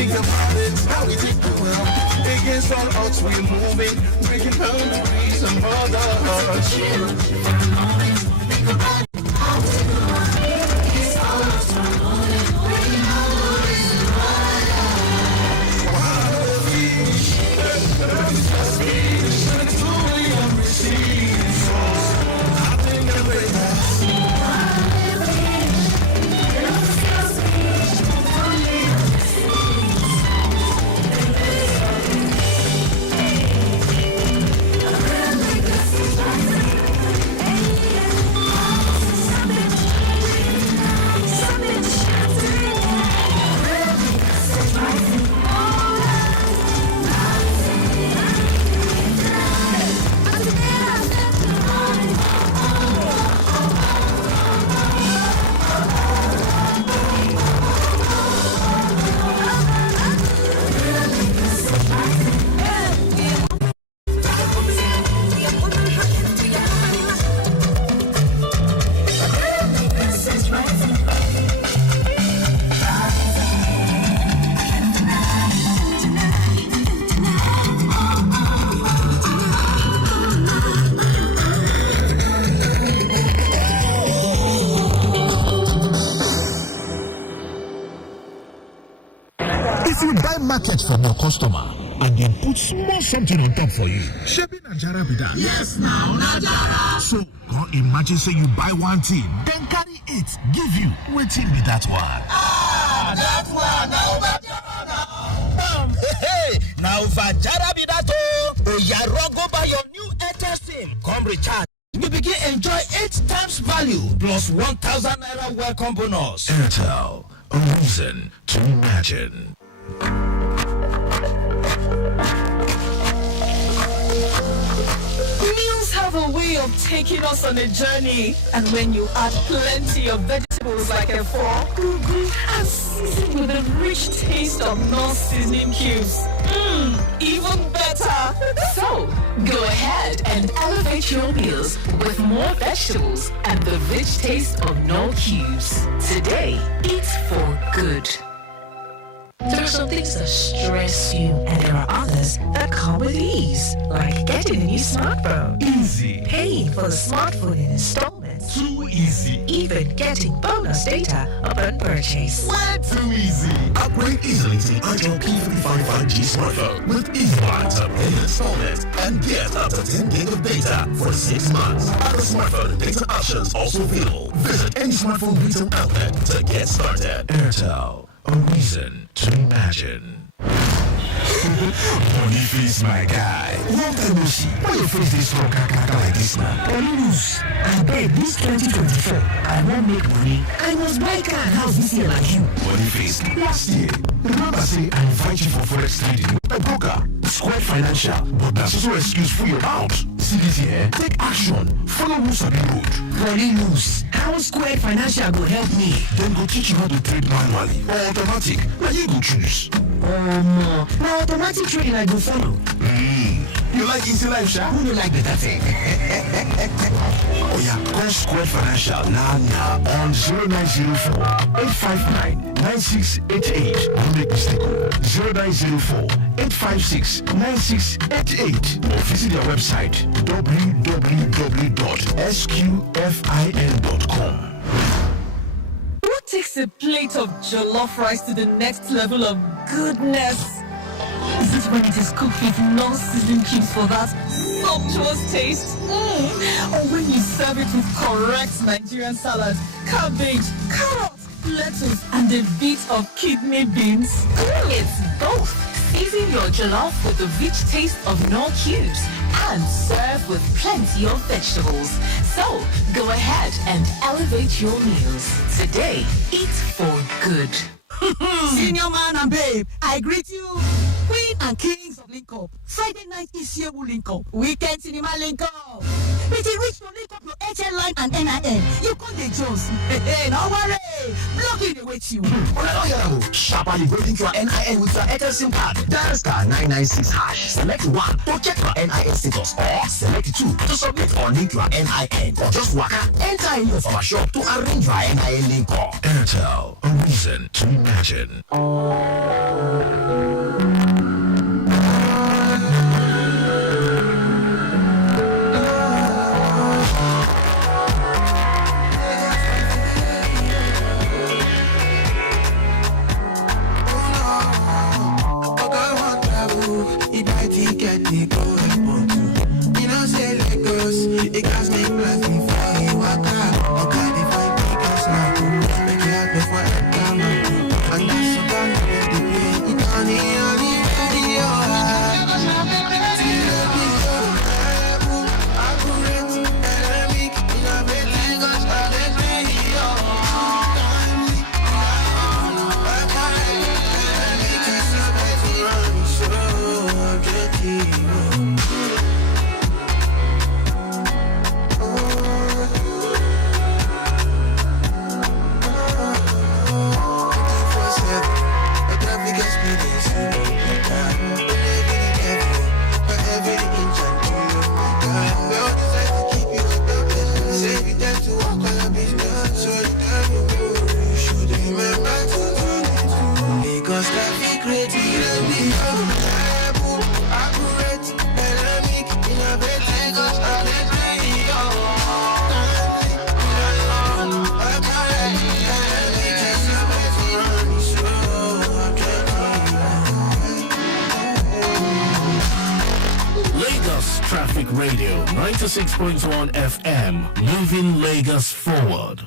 Think about it, how we take the world. Against all odds we're moving, breaking boundaries and borders. Think about it, how we take the world. Against all odds we're moving, breaking boundaries and borders. Wow, just me, it's only I'm receiving. I think I'm ready. Market from your customer and then put small something on top for you. Shebi Najara be that. Yes, now Najara. So go imagine say you buy one thing, then carry it, give you. Waiting be that one. Ah, that one now Najara. Hey, now Vajara be that oh. Oyaro go buy your new Airtel SIM. Come recharge. You begin enjoy 8 times value plus 1,000 naira welcome bonus. Airtel, a reason to imagine. Meals have a way of taking us on a journey, and when you add plenty of vegetables like a fork, and season with a rich taste of non-seasoning cubes, even better. So, go ahead and elevate your meals with more vegetables and the rich taste of no cubes. Today, eat for good. There are some things that stress you, and there are others that come with ease, like getting a new smartphone. Easy. Paying for the smartphone in installments. Too easy. Even getting bonus data upon purchase. Way too easy. Upgrade easily to the Android P355G smartphone with easy to pay installments and get up to 10 gig of data for 6 months. Other smartphone data options also available. Visit any smartphone retail outlet to get started. Airtel, a reason to imagine. Boniface, my guy. Long time no see. Why your face is strong like this now? Boniface, I beg this 2024. I won't make money. I must buy car and house this year like you. Boniface, last year, remember say I invite you for forex trading with my broker, Square Financial, but that's also an excuse for your out. See this here, take action, follow rules of the road. Very loose. How Square Financial will help me? Then go teach you how to trade manually or automatic. Now you go choose. Oh no, now automatic trading I go follow. You like easy life, sha? Who do like better thing? Oh yeah, call Square Financial now on 0904 859 9688. Don't make mistake. 0904 856 9688. Or visit their website www.sqfin.com. What takes a plate of jollof rice to the next level of goodness? Is it when it is cooked with non-seasoned cubes for that sumptuous taste? Or when you serve it with correct Nigerian salad, cabbage, carrots, lettuce, and a bit of kidney beans? It's both. Season your jollof with the rich taste of no cubes and serve with plenty of vegetables. So, go ahead and elevate your meals. Today, eat for good. Senior man and babe, I greet you. Queen and kings of Link Up. Friday night is here will Link Up. Weekend cinema Link Up. With the rich to link up your HL line and NIN. You call the Jones. Hey, no worry. Blocking the wait you. Sharper, you go into your NIN with your Airtel SIM card. Dial star 996 hash. Select 1 to check your NIN status, or select 2 to submit or link your NIN. Or just enter any of our shop to arrange your NIN link up. Airtel, reason to imagine. Traffic Radio 96.1 FM, moving Lagos forward.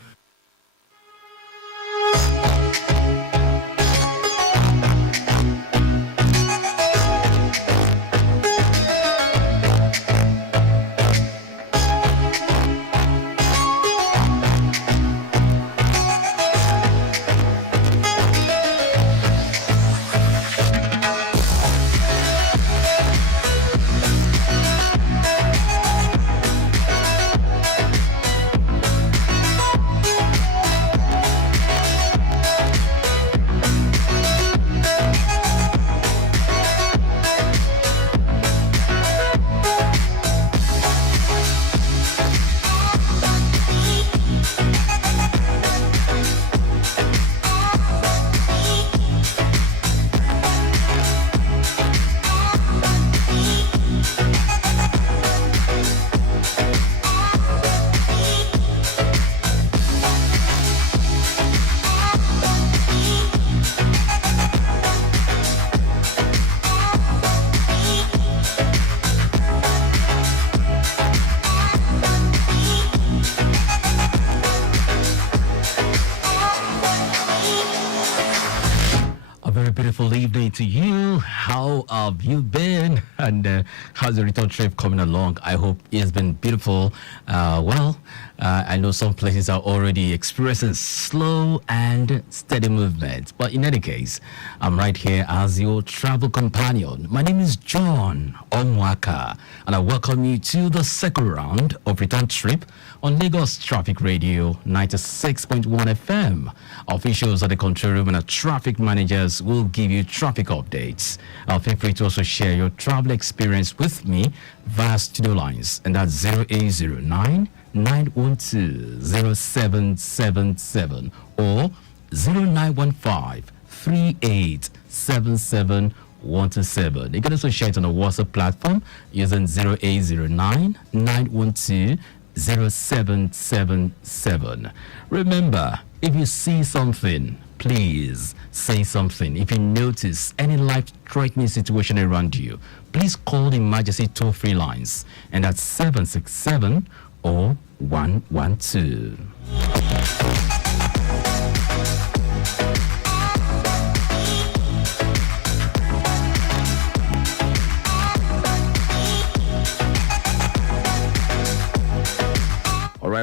Beautiful evening to you. How have you been? And how's the return trip coming along? I hope it's been beautiful. I know some places are already experiencing slow and steady movements. But in any case, I'm right here as your travel companion. My name is John Omoaka, and I welcome you to the second round of return trip on Lagos Traffic Radio 96.1 FM. Officials at the control room and our traffic managers will give you traffic updates. Feel free to also share your travel experience with me via studio lines, and that's 0809 912 0777 or 0915 3877 You can also share it on the WhatsApp platform using 0809 912 0777. Remember, if you see something, please say something. If you notice any life-threatening situation around you, please call the emergency toll-free lines, and that's 767 or 112.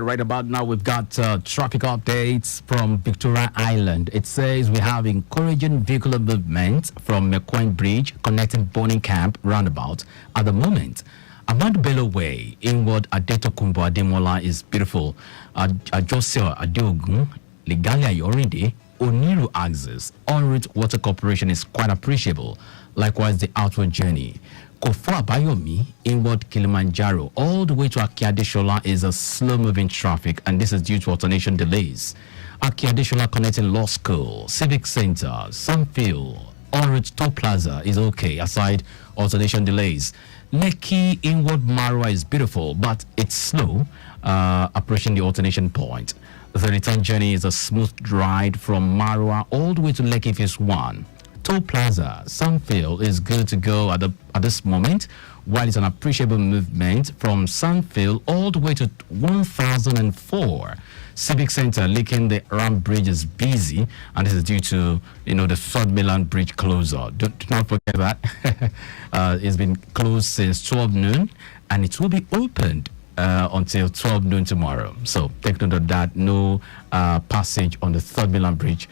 Right about now, we've got traffic updates from Victoria Island. It says we have encouraging vehicular movement from McQueen Bridge connecting Boning Camp roundabout. At the moment, Ahmad Bello Way, inward Adetokunbo Ademola is beautiful. Ajosio Adeogun, Legalia Yorinde, Oniru Axis, en route water corporation is quite appreciable. Likewise, the outward journey. Kofo Abayomi, inward Kilimanjaro, all the way to Akiadeshola is a slow-moving traffic, and this is due to alternation delays. Aki Additional connecting Law School, Civic Center, Sunfield, Orange Toll Plaza is okay, aside alternation delays. Lekki inward Marwa is beautiful, but it's slow approaching the alternation point. The return journey is a smooth ride from Marwa all the way to Lekki Phase 1. Toll Plaza, Sunfield is good to go at this moment, while it's an appreciable movement from Sunfield all the way to 1004. Civic Center, Lincoln, the Ram Bridge is busy, and this is due to, the Third Milan Bridge closure. Do not forget that. It's been closed since 12 noon, and it will be opened until 12 noon tomorrow. So take note of that. No passage on the Third Milan Bridge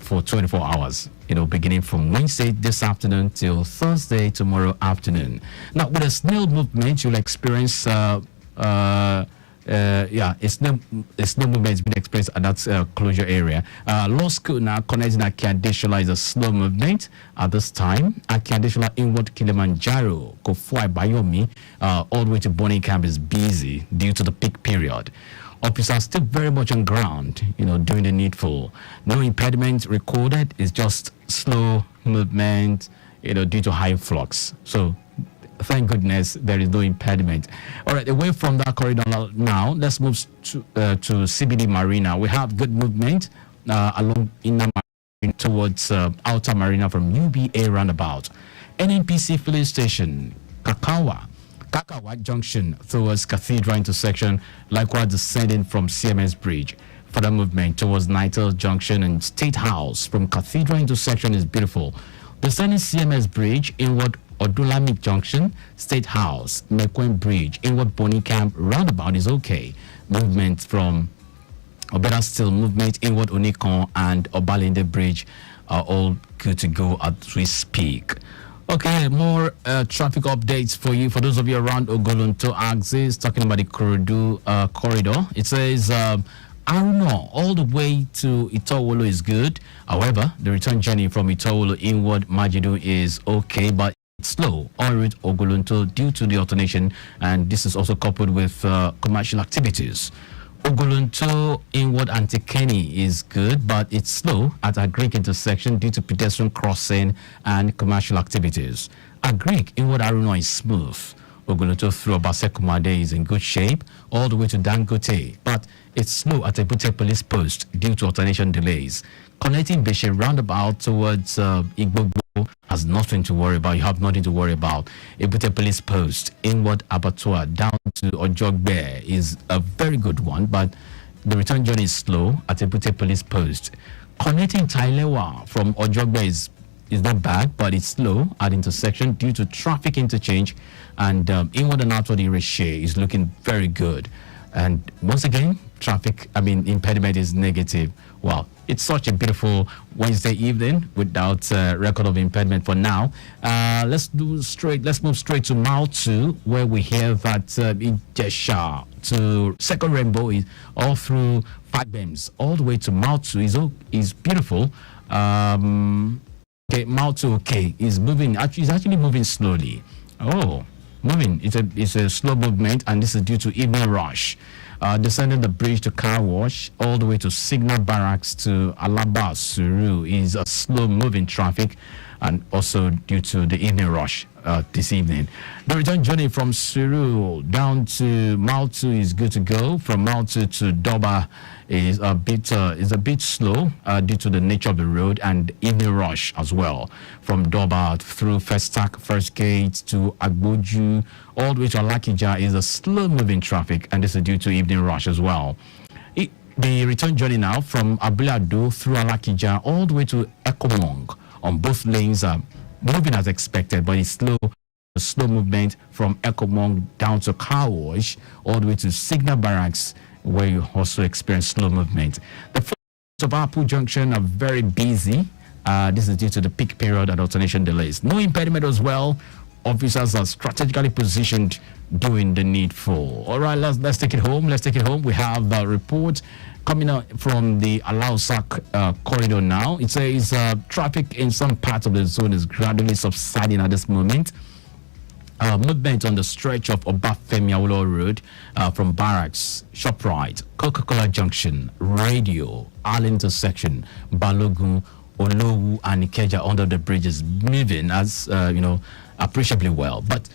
for 24 hours. Beginning from Wednesday this afternoon till Thursday tomorrow afternoon. Now, with a snail movement, you'll experience it's no movement has been experienced at that closure area. Law School now connecting Aki Adeshola is a slow movement at this time. Aki Adeshola inward Kilimanjaro, Kofuai Bayomi, all the way to Bonnie Camp is busy due to the peak period. Officers still very much on ground, doing the needful. No impediment recorded. It's just slow movement, due to high flux. So thank goodness there is no impediment. All right, away from that corridor now, let's move to CBD Marina. We have good movement along Inner Marina towards Outer Marina from UBA roundabout. NNPC filling station, Kakawa Junction towards Cathedral intersection, likewise descending from CMS Bridge. Further movement towards Nitel Junction and State House from Cathedral intersection is beautiful. Descending CMS Bridge, inward Odulami Junction, State House, Mekwen Bridge, inward Bonnie Camp roundabout is okay. Movement from, or better still, movement inward Onikon and Obalende Bridge are all good to go as we speak. Okay, more traffic updates for you. For those of you around Ogolonto axis, talking about the Korodu corridor, it says Aruno all the way to Itowolo is good. However, the return journey from Itowolo inward Majidu is okay, but it's slow en route Ogolonto due to the alternation, and this is also coupled with commercial activities. Ogolonto inward Antikeni is good, but it's slow at Agric intersection due to pedestrian crossing and commercial activities. Agric inward Aruno is smooth. Ogolonto through Obasekumade is in good shape all the way to Dangote, but it's slow at Ebute Police Post due to alternation delays. Connecting Beshe roundabout towards Igbogbo has nothing to worry about. You have nothing to worry about. Ebute Police Post, inward Abattoir down to Ojogbe is a very good one, but the return journey is slow at Ebute Police Post. Connecting Tailewa from Ojogbe is not bad, but it's slow at intersection due to traffic interchange, and inward and outward Ireshe is looking very good. And once again, impediment is negative. Wow, it's such a beautiful Wednesday evening without record of impediment for now. Let's move straight to Mile 2, where we hear that Ijesha to Second Rainbow is all through Fagbems, all the way to Mile 2 is beautiful. Okay, Mile 2, okay, is moving. Actually, it's actually moving slowly. Oh, moving. It's a slow movement, and this is due to evening rush. Descending the bridge to Car Wash all the way to Signal Barracks to Alaba Suru is a slow moving traffic, and also due to the evening rush this evening. The return journey from Suru down to Mile 2 is good to go. From Mile 2 to Doba is a bit slow due to the nature of the road and evening rush as well. From Doba through Festac First Gate to Agboju all the way to Alakija is a slow moving traffic, and this is due to evening rush as well. The return journey now from Abilado through Alakija all the way to Ekomong on both lanes are moving as expected, but it's slow movement from Ekomong down to Car Wash all the way to Signal Barracks, where you also experience slow movement. The flows of Apu Junction are very busy. This is due to the peak period and alternation delays. No impediment as well. Officers are strategically positioned doing the needful. All right, let's take it home. We have a report coming out from the Alausak corridor now. It says traffic in some parts of the zone is gradually subsiding at this moment. movement on the stretch of Obafemi Awolowo Road from Barracks, ShopRite, Coca-Cola Junction, Radio, Arlington Section, Balogun, Olowu, and Ikeja under the bridge is moving as appreciably well. But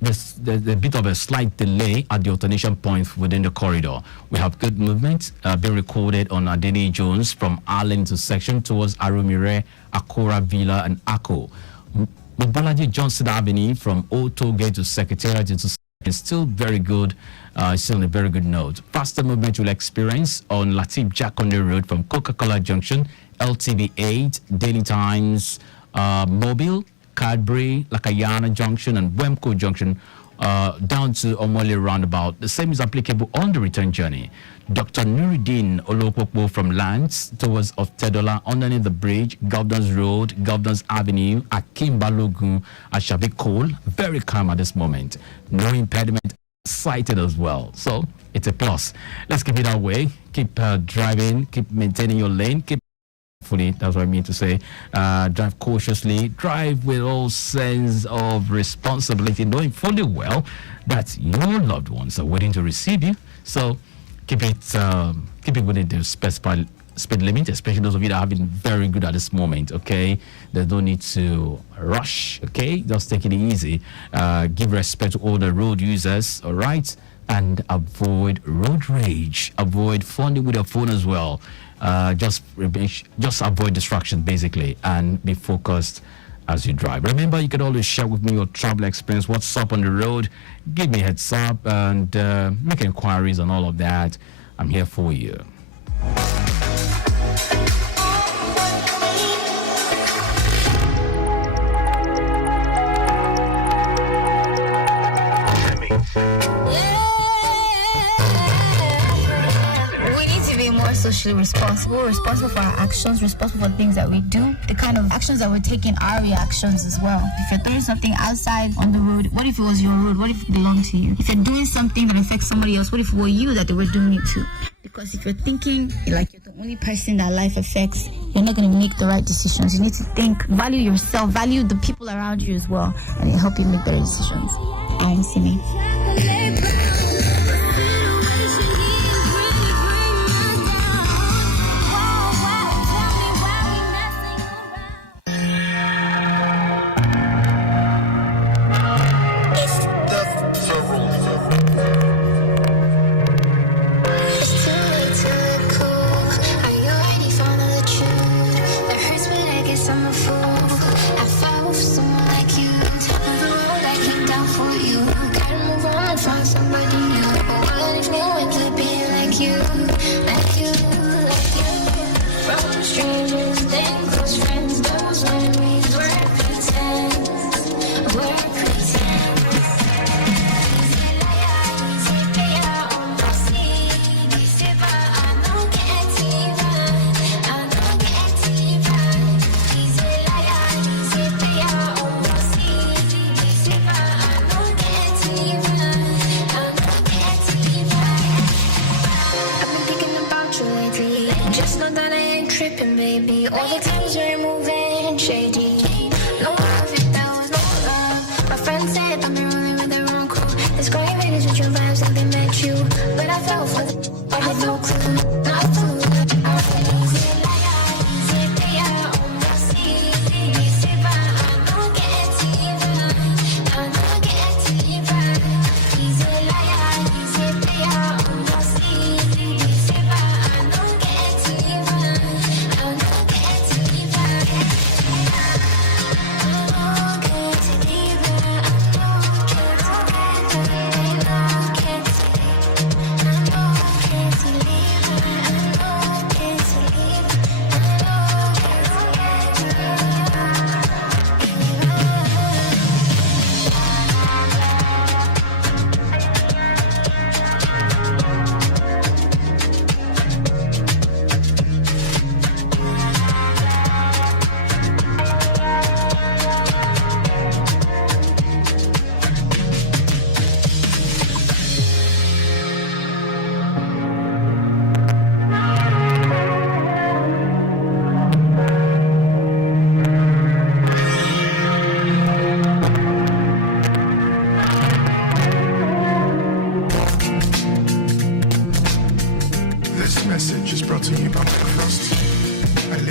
there's a bit of a slight delay at the alternation point within the corridor. We have good movement being recorded on Adeni Jones from Arlington Section towards Arumire, Akora Villa, and Ako. Mobalaji Johnson Avenue from Old Tollgate to Secretariat is still very good, still on a very good note. Faster movement you'll experience on Latif Jakonde Road from Coca-Cola Junction, LTV 8, Daily Times, Mobile, Cadbury, Lakayana Junction, and Wemco Junction down to Omole Roundabout. The same is applicable on the return journey. Dr. Nuruddin Olokokbo from Lance towards Oftedola underneath the bridge, Governors Road, Governors Avenue, Akim Balogun, Ashabi Cole. Very calm at this moment. No impediment sighted as well. So it's a plus. Let's keep it that way. Keep driving, keep maintaining your lane, keep fully, that's what I mean to say. Drive cautiously, drive with all sense of responsibility, knowing fully well that your loved ones are waiting to receive you. So keep it within the specified speed limit, especially those of you that have been very good at this moment. Okay, there's no need to rush. Okay, just take it easy. Give respect to all the road users. All right, and avoid road rage. Avoid funding with your phone as well. Just avoid distraction basically, and be focused as you drive. Remember, you can always share with me your travel experience. What's up on the road? Give me a heads up and make inquiries on all of that. I'm here for you. Socially responsible for our actions, responsible for things that we do, the kind of actions that we're taking, our reactions as well. If you're throwing something outside on the road, what if it was your road? What if it belonged to you? If you're doing something that affects somebody else, what if it were you that they were doing it to? Because if you're thinking like you're the only person that life affects, you're not going to make the right decisions. You need to think, value yourself, value the people around you as well, and it'll help you make better decisions. I am Simi.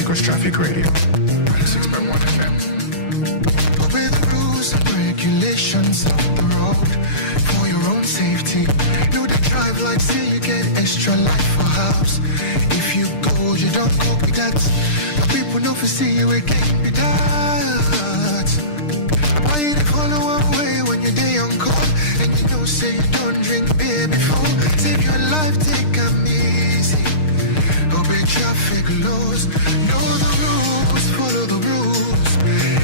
Lagos Traffic Radio, 96.1 FM. Obey the rules and regulations of the road for your own safety. Do the drive like say you get extra life for house. If you go, you don't go with that. The people know for see you again with that. Why you dey follow one way when you're day on call and you know say you don't drink beer before? Save your life, take them easy. Obey traffic laws. Know the rules, follow the rules.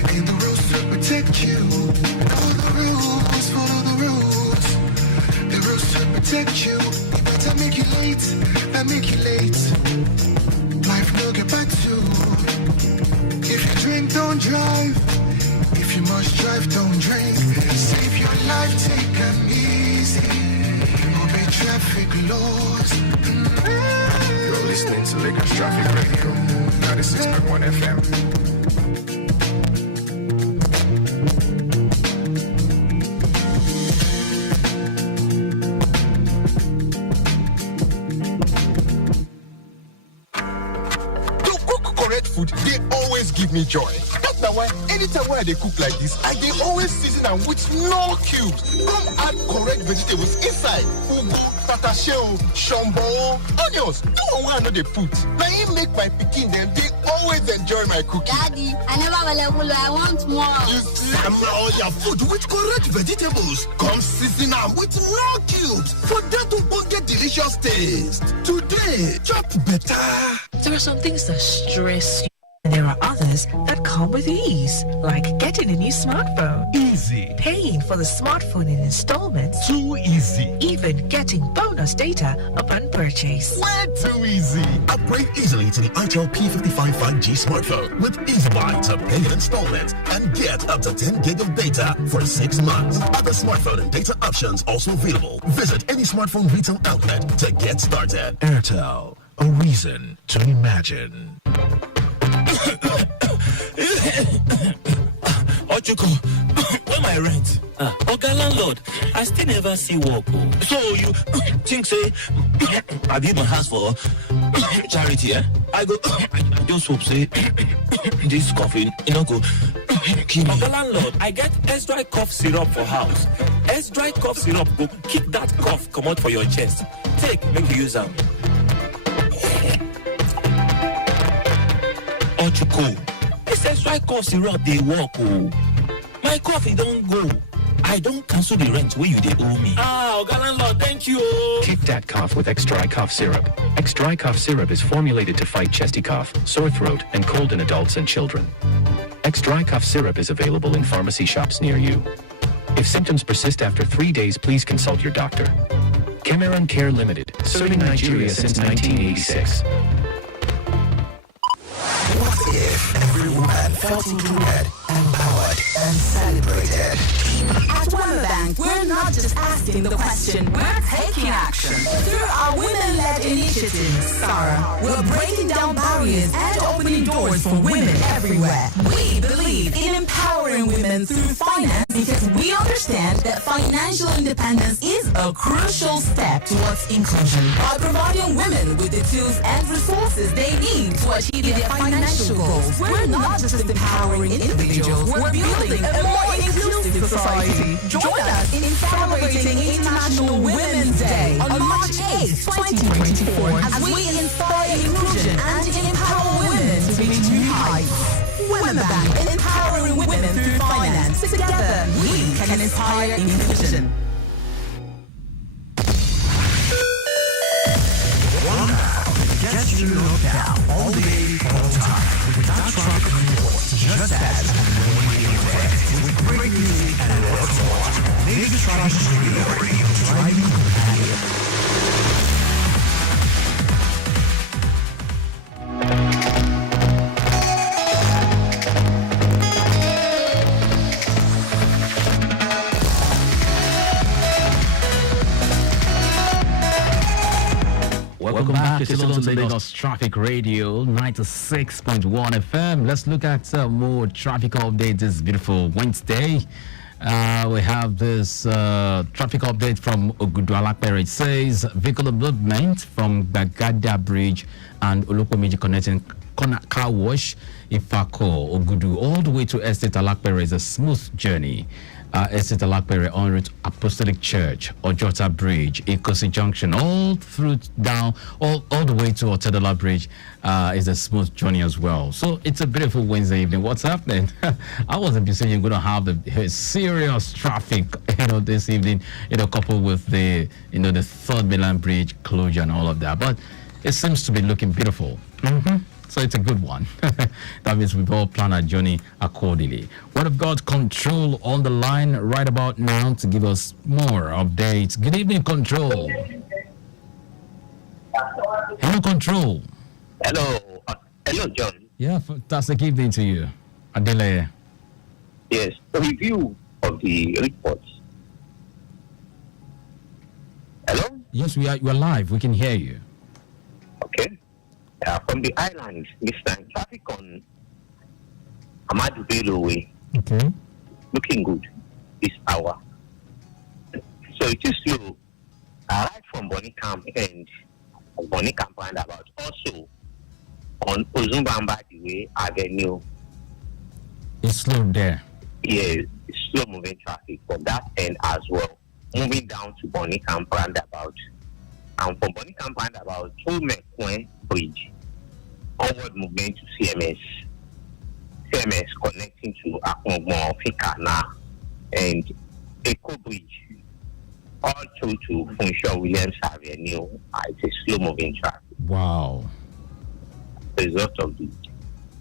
And the rules will protect you. Know the rules, follow the rules. The rules will protect you. You better make it late, than make it late. Life no get back to. If you drink, don't drive. If you must drive, don't drink. Save your life, take them easy. Obey traffic laws. You're listening to Lagos Traffic Radio, 96.1 FM. To cook correct food, they always give me joy. That's why anytime when they cook like this, I they always season them with no cubes. Come add correct vegetables inside. Ugu, tatasheo, shombo, onions. No one I know they put. Now you make my pikin them, they always enjoy my cooking. Daddy, I never will. I want more. You see, all your food with correct vegetables. Come season them with no cubes for that to get delicious taste. Today, chop better. There are some things that stress you, and there are others that come with ease, like getting a new smartphone. Easy. Paying for the smartphone in installments. Too easy. Even getting bonus data upon purchase. Way too easy. Upgrade easily to the itel P55 5G smartphone with EasyBuy to pay in installments and get up to 10 gig of data for 6 months. Other smartphone and data options also available. Visit any smartphone retail outlet to get started. Airtel, a reason to imagine. Ochuko, where my rent? Oga landlord, I still never see work. So you think say I build my house for charity, eh? I just hope say this coffee, go kill me. Oga landlord, I get S-Dry cough syrup for house. S-Dry cough syrup go kick that cough come out for your chest. Take, make you use them. Ochuko, this S-Dry cough syrup they work. My coffee don't go. I don't cancel the rent where you they owe me. Oga landlord, thank you. Kick that cough with X-Dry cough syrup. X-Dry cough syrup is formulated to fight chesty cough, sore throat, and cold in adults and children. X-Dry cough syrup is available in pharmacy shops near you. If symptoms persist after 3 days, please consult your doctor. Cameron Care Limited, serving Nigeria since 1986. What if every woman felt included, empowered, and celebrated? At Women Bank, we're not just asking the question, we're taking action. Through our women-led initiative, Sarah, we're breaking down barriers and opening doors for women everywhere. We believe in empowering women through finance because we understand that financial independence is a crucial step towards inclusion. By providing women with the tools and resources they need to achieve their financial goals, we're not just empowering individuals, we're building a more inclusive society. Join us in celebrating International Women's Day on March 8, 2024, as we inspire inclusion and empower women to reach new heights. Women Bank, empowering women through finance. Together, we can inspire inclusion. One man gets you locked down all day, all time. Without traffic reports, just as with great music and lots more. Lagos Traffic Radio, driving companion. Welcome back to Lagos Traffic Radio 96.1 FM. Let's look at more traffic updates this beautiful Wednesday. We have this traffic update from Ogudualapere. It says vehicle movement from Bagada Bridge and Olokomeji connecting Corner Car Wash, Ifako, Ogudu, all the way to Estate Alakpere is a smooth journey. Estate Alakpere en route Apostolic Church, Ojota Bridge, Ikosi Junction, all through down, all the way to Otedola Bridge is a smooth journey as well. So it's a beautiful Wednesday evening. What's happening? I wasn't be saying you're going to have the serious traffic, this evening, coupled with the 3rd Mainland Bridge closure and all of that. But it seems to be looking beautiful. So it's a good one. That means we've all planned our journey accordingly. Word of God Control on the line right about now to give us more updates. Good evening, Control. Hello, Control. Hello, John. Yeah, fantastic evening to you. Adele. Yes, a review of the reports. Hello? Yes, we are live. We can hear you. Okay. From the islands, this time, traffic on Amadu Bello Way. Okay. Looking good this hour. So it is slow. Right from Bonny Camp and Bonny Camp roundabout. Also on Ozumbamba the Way Avenue. It's slow there. Yeah, it's slow moving traffic from that end as well. Moving down to Bonny Camp roundabout. And from Bonny Camp roundabout to Mekwen Bridge. Onward movement to CMS. CMS connecting to Akmogmo, Fikana, and Eco Bridge. All through to Funshaw Williams Avenue. It's a slow moving traffic. Wow. Result of the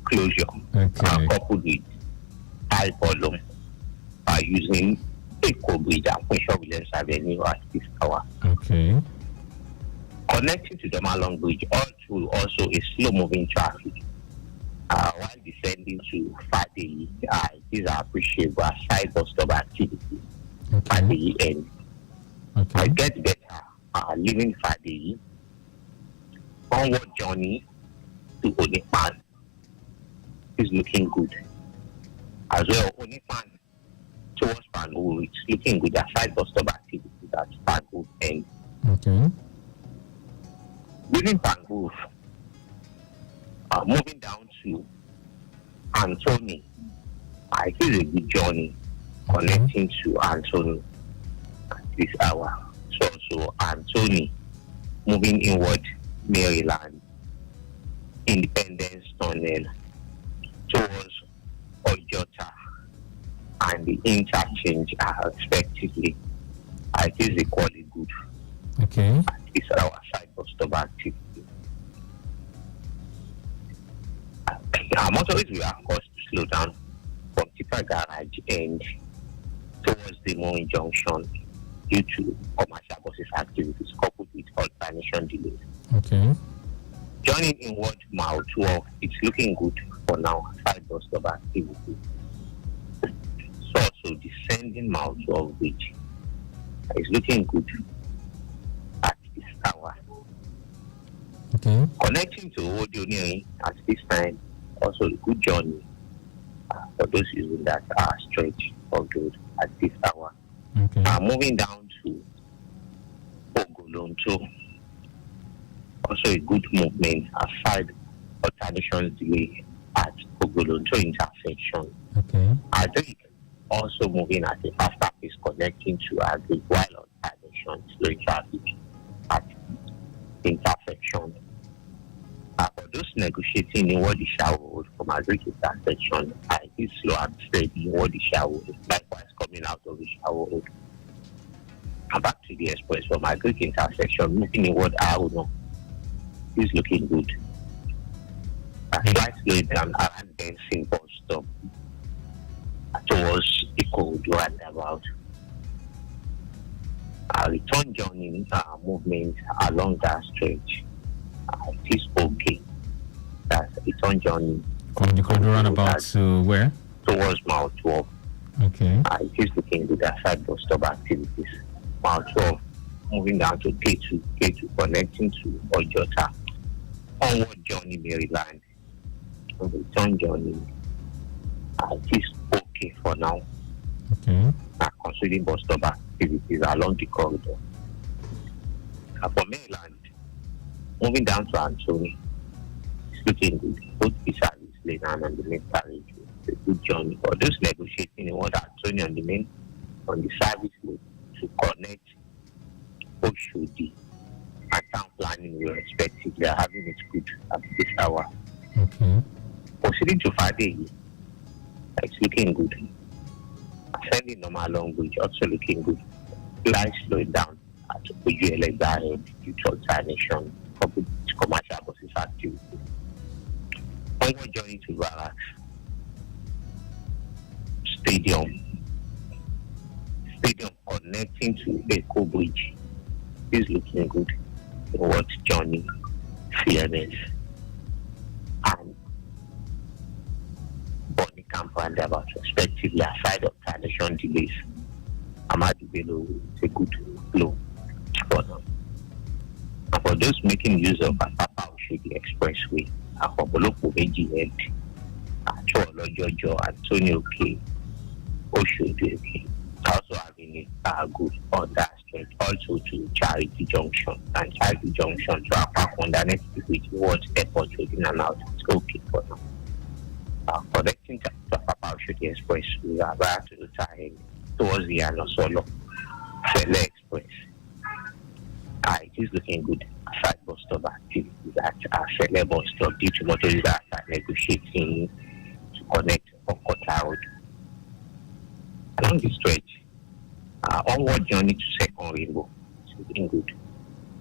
closure. Okay. Coupled with high volume by using Eco Bridge and Funshaw Williams Avenue at this hour. Okay. Connecting to the Malong Bridge, all through also a slow-moving traffic. While descending to Fadi, these are appreciable side bus stop activities at the end. Okay. I get better leaving Fadi, onward journey to Onipan is looking good. As well, Onipan towards Pangu, it's looking good. The side bus stop activities at Pangu end. Okay. Leaving Pangu, moving down to Anthony, it is a good journey connecting to Anthony at this hour. So Anthony, moving inward, Maryland, Independence Tunnel, towards Ojota, and the interchange respectively. It is equally good. Okay. It's our side of stop activity. Motorists will of course to slow down from Tipa Garage and towards the Moin Junction due to commercial buses activities coupled with alternation delays. Okay. Joining inward mile 12, it's looking good for now, side bus stop activity. So also descending mile 12 which is looking good at this hour. Okay. Connecting to Odioni at this time, also a good journey for those using that stretch of road at this hour. Okay. Moving down to Ogolonto, also a good movement aside alternation delay at Ogolonto intersection. Okay. I think also moving at a faster pace connecting to Agri while alternation slow traffic at intersection. For those negotiating in Wadisha Road from Agri intersection, it is slow and steady in Wadisha Road, likewise coming out of Wadisha Road. And back to the express from Agri intersection, moving in Ward Aruno is looking good. Slight slowing down around Benson bus stop towards Ikodu roundabout. Return journey movement along that stretch. It is okay. That's return journey. From the corridor roundabout to where? Towards Mile 12. Okay. It is looking good aside bus stop activities. Mile 12, moving down to K2 connecting to Ojota. Onward journey Maryland. Return journey. It is okay for now. Okay. Considering bus stop activities along the corridor. For Maryland, moving down to Anthony, it's looking good. Both the service lane and on the main carriage. It's a good journey. For those negotiating, you want Antonio on the service lane to connect Oshodi and town planning respectively are having it good at this hour. Okay. Proceeding to Friday, it's looking good. Sending normal language also looking good. Line slowing down at Ujuele ahead due to alternation coupled with commercial buses activity. Onward journey to Barracks Stadium connecting to Echo Bridge is looking good. What Johnny, Fairness, and Bonnie Camp and about respectively aside of transition delays. Amadi Bello is a good flow for them. And for those making use of Papa Oshodi Expressway, Akobolopo AGN, Cholo Jojo, Antonio K, Oshodi K, also having it good on that street, also to Charity Junction and Charity Junction to Apart on the next which was airport within and out. It's okay for now. Connecting to Papa Oshodi Express, we are back to the time towards the Anosolo Fele Express. It is looking good. Aside bus stop activities at Fele bus stop due to motorists that are negotiating to connect on Kota Road. Along the stretch, onward journey to Second Rainbow is looking good.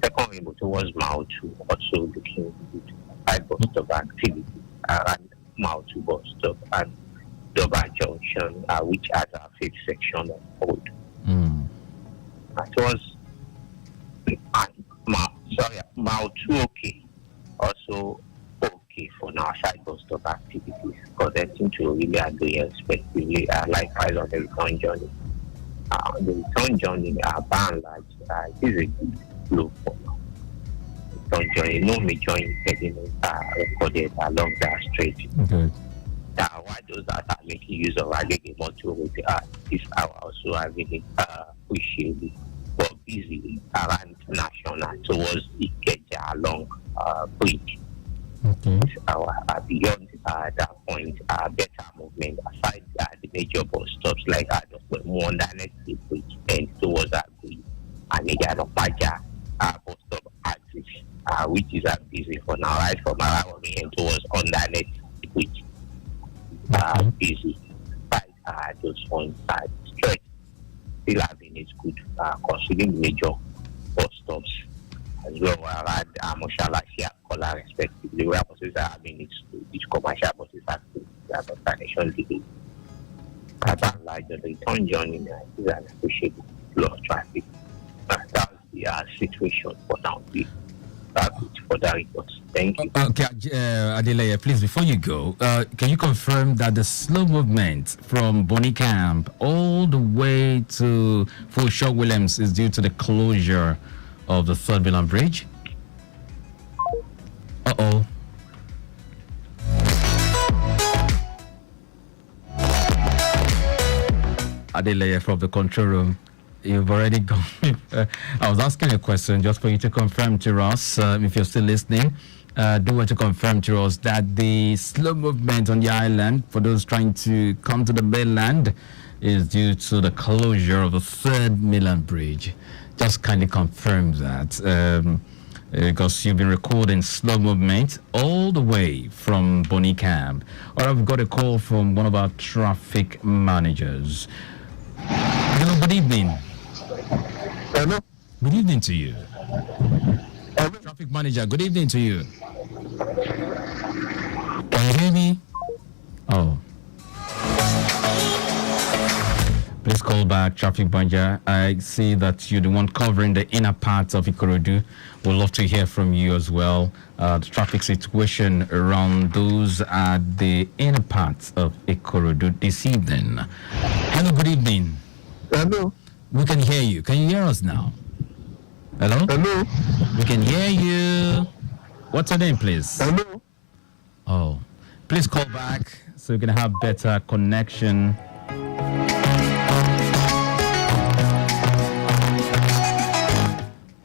Second Rainbow towards Mao 2 also looking good. Aside bus stop activity around Mao 2 bus stop and Dover Junction, which has a fifth section of road. Towards Mao 2 okay. Also okay for now side bus stop activities. Connecting to really agree respectively, likewise on the return journey. On the return journey, by and large, it is a good flow for now. Return journey, no major impediments are recorded along that stretch. Good. Why those that are making use of Agege Motor with this hour also having it pushing but busy around National towards Ikeja along bridge. Okay. This hour beyond that point, better movement aside the major bus stops like more next bridge and towards that bridge and again Paja bus stop axis, which is busy for now, right from Arawomi and towards underneath bridge. Busy by those points straight still having it good considering major bus stops as well around Moshalasia Kola respectively where buses are having its commercial buses active that nation delay. By and large on the return journey is an appreciable flow of traffic. That's the situation for now. For that report. Thank you. Okay, Adeleye, please, before you go, can you confirm that the slow movement from Bonnie Camp all the way to Full Williams is due to the closure of the Third Milan Bridge? Uh-oh. Adeleye from the control room. You've already gone. I was asking a question just for you to confirm to us, if you're still listening. Do want to confirm to us that the slow movement on the island for those trying to come to the mainland is due to the closure of the Third Milan Bridge. Just kindly confirm that because you've been recording slow movement all the way from Bonnie Camp. Or I've got a call from one of our traffic managers. Hello, good evening. Hello. Good evening to you. Hello. Traffic manager, good evening to you. Can you hear me? Oh. Please call back, traffic manager. I see that you're the one covering the inner parts of Ikorodu. We'd love to hear from you as well. The traffic situation around those at the inner parts of Ikorodu this evening. Hello, good evening. Hello. We can hear you. Can you hear us now? Hello? Hello. We can hear you. What's your name, please? Hello. Oh. Please call back so we can have better connection.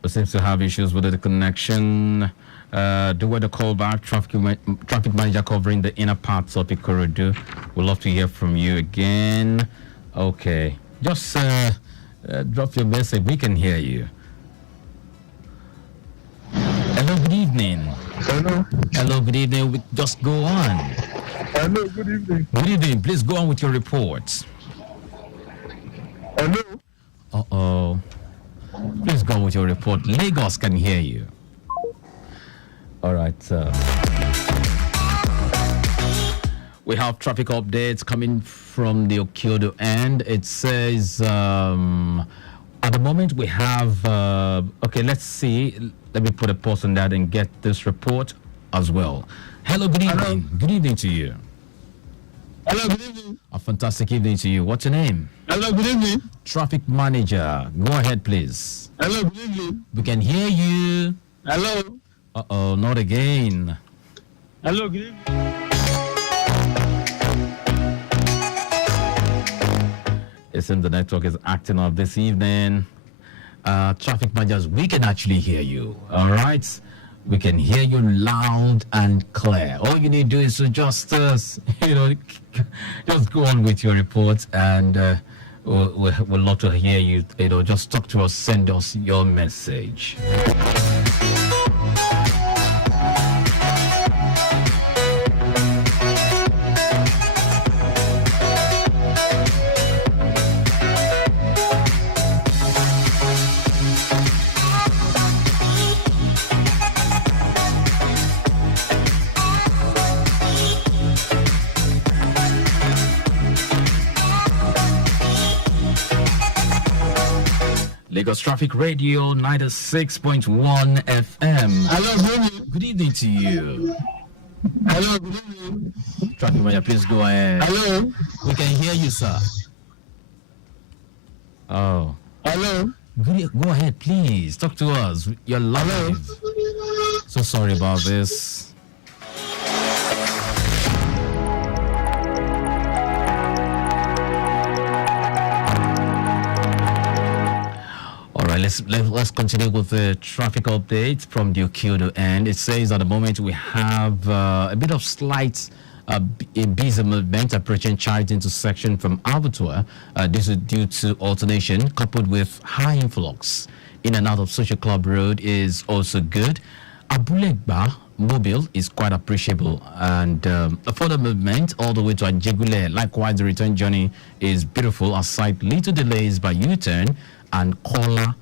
We seem to have issues with the connection. The weather callback, traffic manager covering the inner parts of Ikorodu. We'd love to hear from you again. Okay. Just drop your message. We can hear you. Hello, good evening. Hello. Hello, good evening. Just go on. Hello, good evening. Good evening. Please go on with your reports. Hello. Uh-oh. Please go on with your report. Lagos can hear you. All right. We have traffic updates coming from the Okiodo end. It says at the moment we have okay, let's see. Let me put a pause on that and get this report as well. Hello, good evening. Hello. Good evening to you. Hello, good evening. A fantastic evening to you. What's your name? Hello, good evening. Traffic manager. Go ahead, please. Hello, good evening. We can hear you. Hello. Uh-oh, not again. Hello, good evening. It seems the network is acting up this evening. Traffic managers, we can actually hear you. All right? We can hear you loud and clear. All you need to do is to just, just go on with your report, and we'll love to hear you. Just talk to us, send us your message. Lagos Traffic Radio 96.1 FM. Hello, good evening. Good evening to you. Hello, good evening. Traffic manager, please go ahead. Hello. We can hear you, sir. Oh. Hello. Go ahead, please. Talk to us. You're live. Hello. So sorry about this. All right, let's continue with the traffic update from the Okiodo end. It says at the moment we have a bit of slight busy movement approaching Charity intersection from Abattoir. This is due to alternation coupled with high influx. In and out of Social Club Road is also good. Abulegba Mobile is quite appreciable, and a further movement all the way to Ajegule. Likewise, the return journey is beautiful aside little delays by U-turn and Kola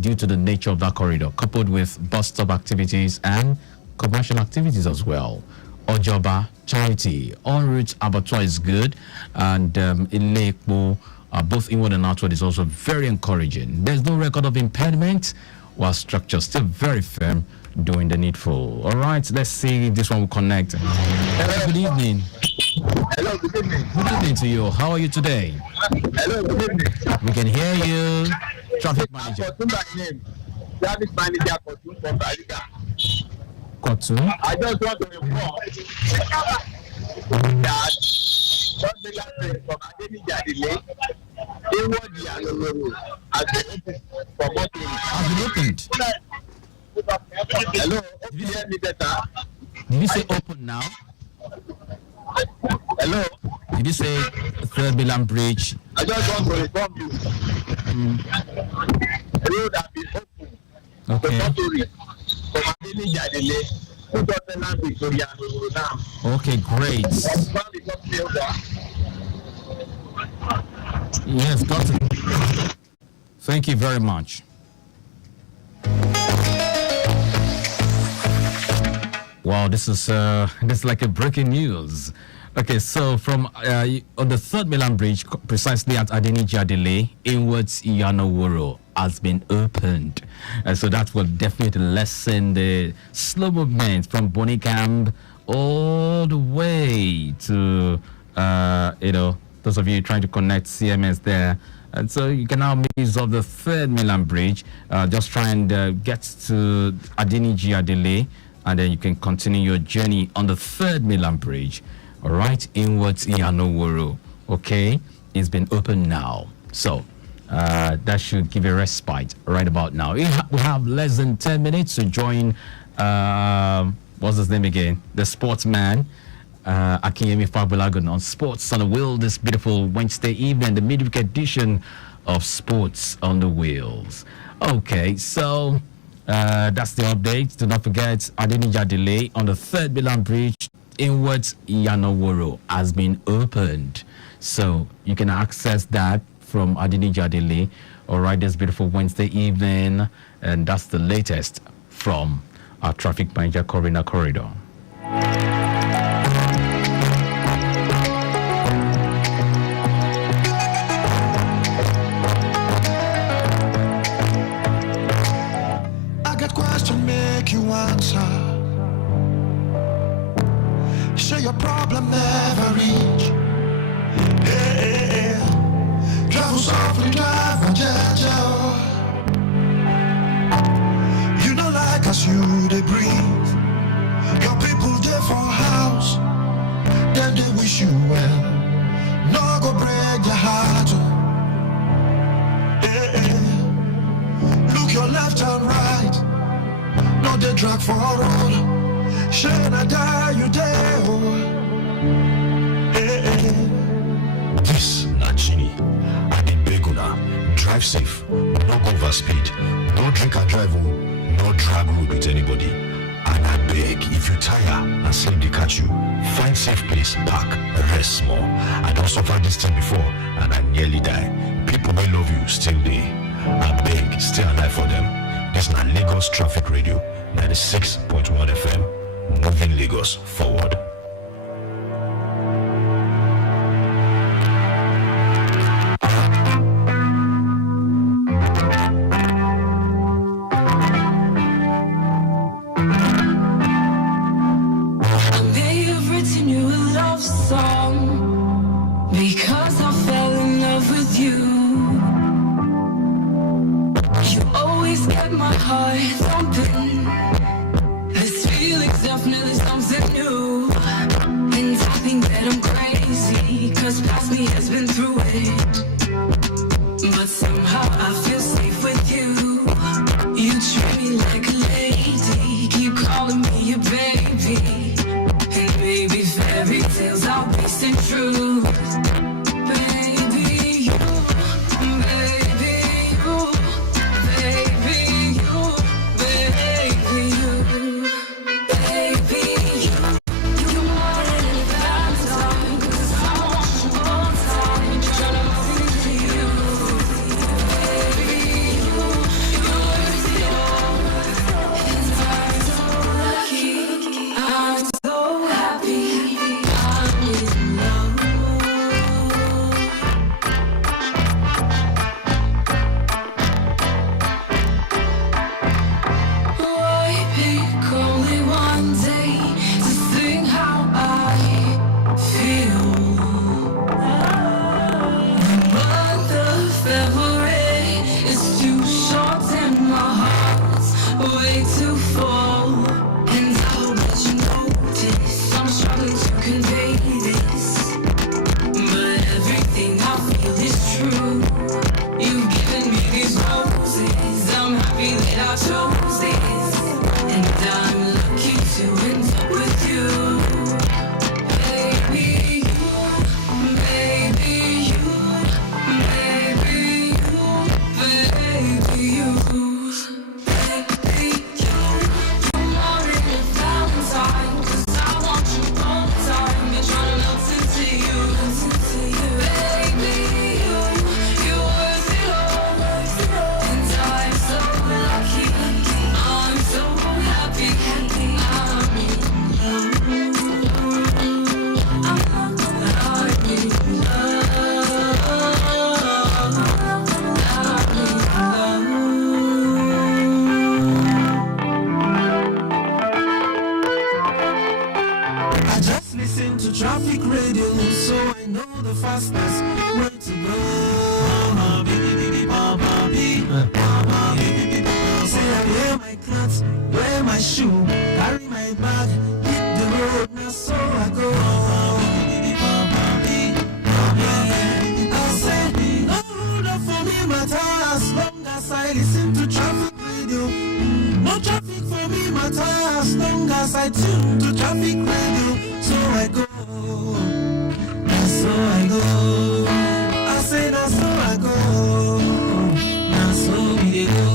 due to the nature of that corridor, coupled with bus stop activities and commercial activities as well. Ojoba, Charity, en route Abattoir is good, and Ilekbo, both inward and outward, is also very encouraging. There's no record of impairment, while structure still very firm, doing the needful. All right, let's see if this one will connect. Hello, good evening. Hello, good evening. Good evening to you. How are you today? Hello, good evening. We can hear you. Traffic manager. Traffic manager, Kotu. I just want to inform that Sunday last week from Adenija delay, inward the Road has been opened for motoring. Has been opened. Hello, can you hear me better? Did you say open now? Hello? Did you say Third Milan Bridge? I just want to inform you. The road has been open Okay. for motoring from Adenija delay to Tottenham Victoria Road now. Okay, great. Yes, got it. Thank you very much. Wow, this is like a breaking news. Okay, so from on the Third Milan Bridge, precisely at Adenija Delay, inwards Iyanoworo has been opened. So that will definitely lessen the slow movement from Bonicamp all the way to, those of you trying to connect CMS there. And so you can now make use of the Third Milan Bridge. Just try and get to Adenija Delay, and then you can continue your journey on the Third Milan Bridge. All right, inwards Iyanoworo. Okay, it's been opened now. So that should give a respite right about now. We have less than 10 minutes to join what's his name again? The sportsman, Akinyemi Fabulagun on Sports on the Wheel this beautiful Wednesday evening, the midweek edition of Sports on the Wheels. Okay, so that's the update. Do not forget, Adenija delay on the 3rd Milan Bridge inwards Yanoworo has been opened. So you can access that from Adenija delay. All right, this beautiful Wednesday evening, and that's the latest from our traffic manager, Corina Corridor. I got question, make you answer. Share your problem, never reach. Yeah. Travel softly, drive on Jaja. You know, like us, you they breathe. Your people there for house, then they wish you well. No go break your heart. Yeah. Look your left and right. No they drag for a road. Shall I die you there? This na Genie. I dey beg una, drive safe, no go overspeed, no drink and drive, no drag road with anybody. And I beg, if you tire and sleep dey catch you, find safe place, park, rest small. I don suffer this thing before and I nearly die. People wey love you still dey. I beg, stay alive for them. This na Lagos Traffic Radio, 96.1 FM, moving Lagos forward. I listen to traffic radio. No traffic for me matter. As I tune to traffic radio, so I go. That's so I go. I say that's so I go. That's so we go.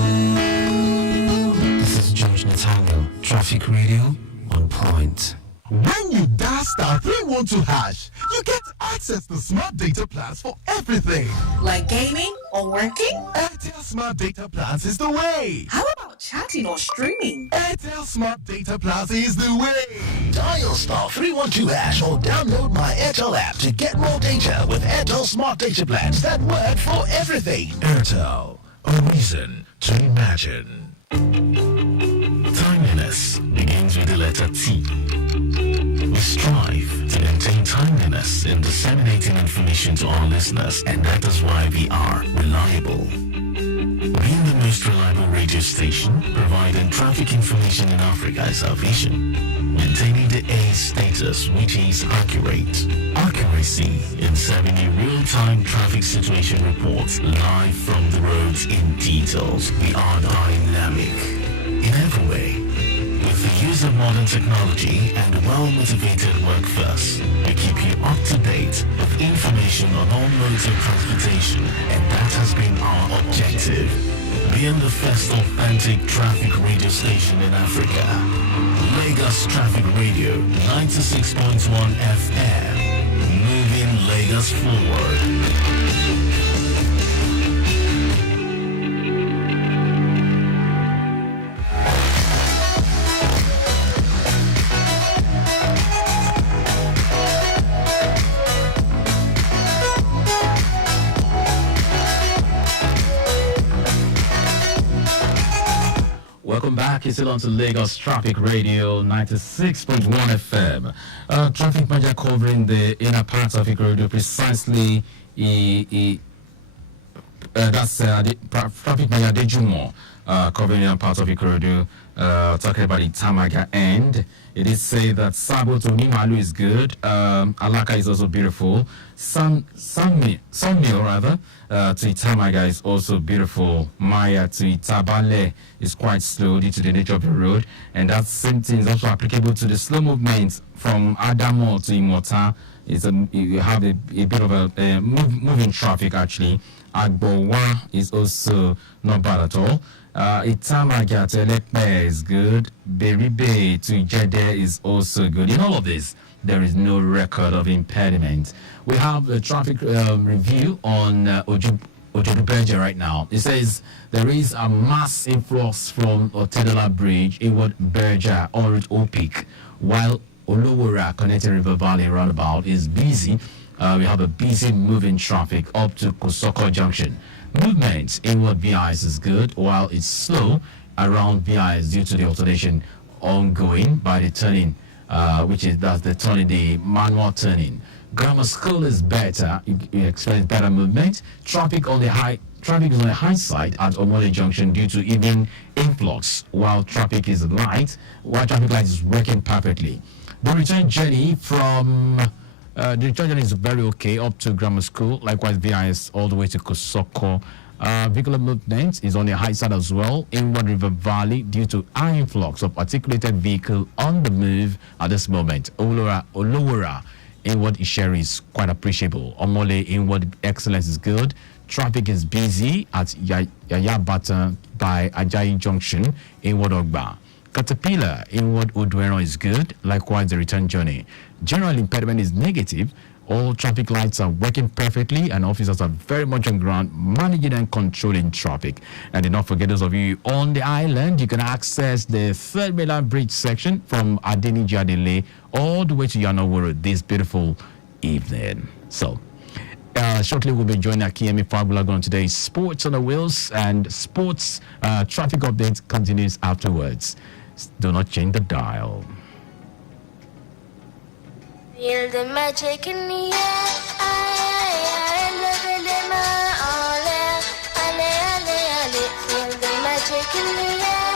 This is George Nathaniel, Traffic Radio on point. When you dial star 312 hash, you get access to smart data plans for everything. Like gaming or working? Airtel Smart Data Plans is the way. How about chatting or streaming? Airtel Smart Data Plans is the way. Dial star 312 hash or download my Airtel app to get more data with Airtel Smart Data Plans that work for everything. Airtel, a reason to imagine. Timeliness begins with the letter T. We strive to maintain timeliness in disseminating information to our listeners, and that is why we are reliable. Being the most reliable radio station, providing traffic information in Africa is our vision. Maintaining the A status, which is accurate. Accuracy in serving a real-time traffic situation report live from the roads in details. We are dynamic in every way. With the use of modern technology and a well-motivated workforce, we keep you up to date with information on all modes of transportation, and that has been our objective. Being the first authentic traffic radio station in Africa. Lagos Traffic Radio 96.1 FM. Moving Lagos forward. Welcome back. It's still on to Lagos Traffic Radio 96.1 FM. Traffic manager covering the inner parts of Ikorodu precisely. That's traffic manager Dejumo covering the inner parts of Ikorodu, talking about the Tamaga end. It is said that Sabo to Nimalu is good. Alaka is also beautiful. Sunmill rather. To Itamaga is also beautiful. Maya to Itabale is quite slow due to the nature of the road, and that same thing is also applicable to the slow movement from Adamo to Imota. You have a bit of a moving traffic actually. Agbowa is also not bad at all. Itamaga to Elekpe is good. Beribe to Jede is also good. In all of this, there is no record of impediment. We have a traffic review on Ojodubeja right now. It says there is a mass influx from Otedola Bridge, Inward Berja, or Opik, while Olowora connecting River Valley roundabout is busy. We have a busy moving traffic up to Kosoko Junction. Movement inward VIS is good, while it's slow around VIS due to the alternation ongoing by the turning, that's the turning, the manual turning. Grammar School is better. You experience better movement. Traffic is on the high side at Omole Junction due to even influx, while traffic light is working perfectly. The return journey from is very okay up to Grammar School. Likewise, VIS all the way to Kosoko. Vehicular movement is on the high side as well. Inward River Valley due to high influx of articulated vehicle on the move at this moment. Olowora inward Isheri is quite appreciable. Omole inward excellence is good. Traffic is busy at Yayabata by Ajayi Junction, inward Ogba. Caterpillar inward Udwero is good. Likewise, the return journey. General impediment is negative. All traffic lights are working perfectly, and officers are very much on ground managing and controlling traffic. And do not forget, those of you on the island, you can access the Third Mainland Bridge section from Adeniji Adele all the way to Yanoworo this beautiful evening. So, shortly we'll be joining Akiyemi Fagulago on today's Sports on the Wheels, and sports traffic update continues afterwards. Do not change the dial. Feel the magic in the air. Feel the magic in the air.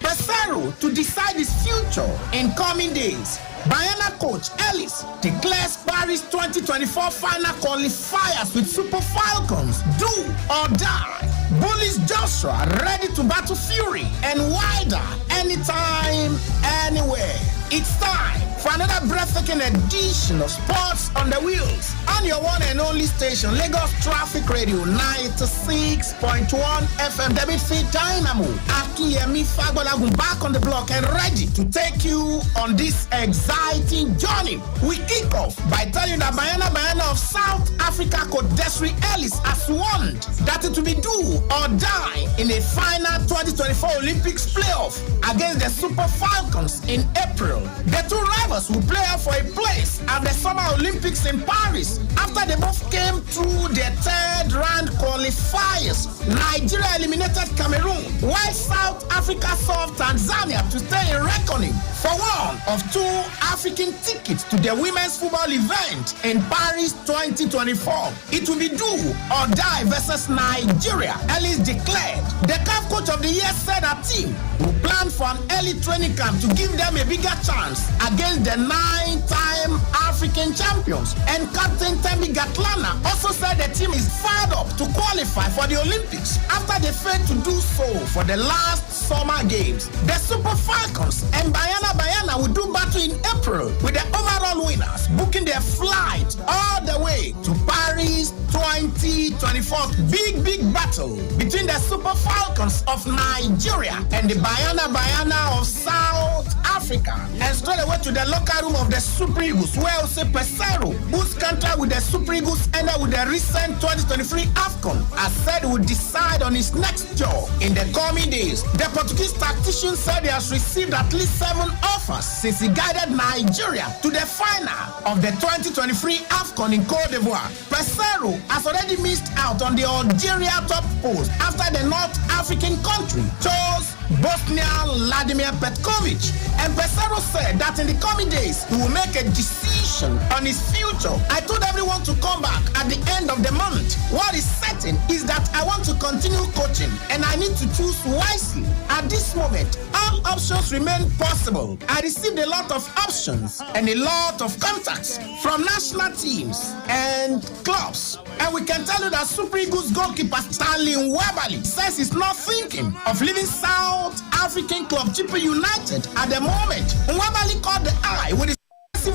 Basaro to decide his future in coming days. Bayana coach Ellis declares Paris 2024 final qualifiers with Super Falcons. Do or die. Bullies Joshua ready to battle Fury and Wilder anytime, anywhere. It's time for another breathtaking edition of Sports on the Wheels on your one and only station, Lagos Traffic Radio 96.1 FM. The midfield dynamo, Akiyemi Fagbolagun, back on the block and ready to take you on this exciting journey. We kick off by telling you that Bayana of South Africa Coach Desiree Ellis has warned that it will be do or die in a final 2024 Olympics playoff against the Super Falcons in April. The two rivals will play for a place at the Summer Olympics in Paris after they both came through their third round qualifiers. Nigeria eliminated Cameroon, while South Africa served Tanzania to stay in reckoning for one of two African tickets to the women's football event in Paris 2024. It will be do or die versus Nigeria. Ellis declared. The CAF Coach of the Year said her team will plan for an early training camp to give them a bigger chance against the 9-time African champions. And Captain Tembi Gatlana also said the team is fired up to qualify for the Olympics after they failed to do so for the last summer games. The Super Falcons and Bayana will do battle in April with the overall winners booking their flight all the way to Paris 2024. Big battle between the Super Falcons of Nigeria and the Bayana of South Africa. And straight away to the locker room of the Super Eagles, where Jose Pesero, whose contract with the Super Eagles ended with the recent 2023 AFCON, has said he will decide on his next job in the coming days. The Portuguese tactician said he has received at least 7 offers since he guided Nigeria to the final of the 2023 AFCON in Cote d'Ivoire. Pesero has already missed out on the Algeria top post after the North African country chose Bosnian Vladimir Petkovic. And Pesero said that in the coming days, he will make a decision on his future. I told everyone to come back at the end of the month. What is certain is that I want to continue coaching and I need to choose wisely. At this moment, all options remain possible. I received a lot of options and a lot of contacts from national teams and clubs. And we can tell you that Super Eagles goalkeeper Stanley Nwabali says he's not thinking of leaving South African club GP United at the moment. Nwabali caught the eye with his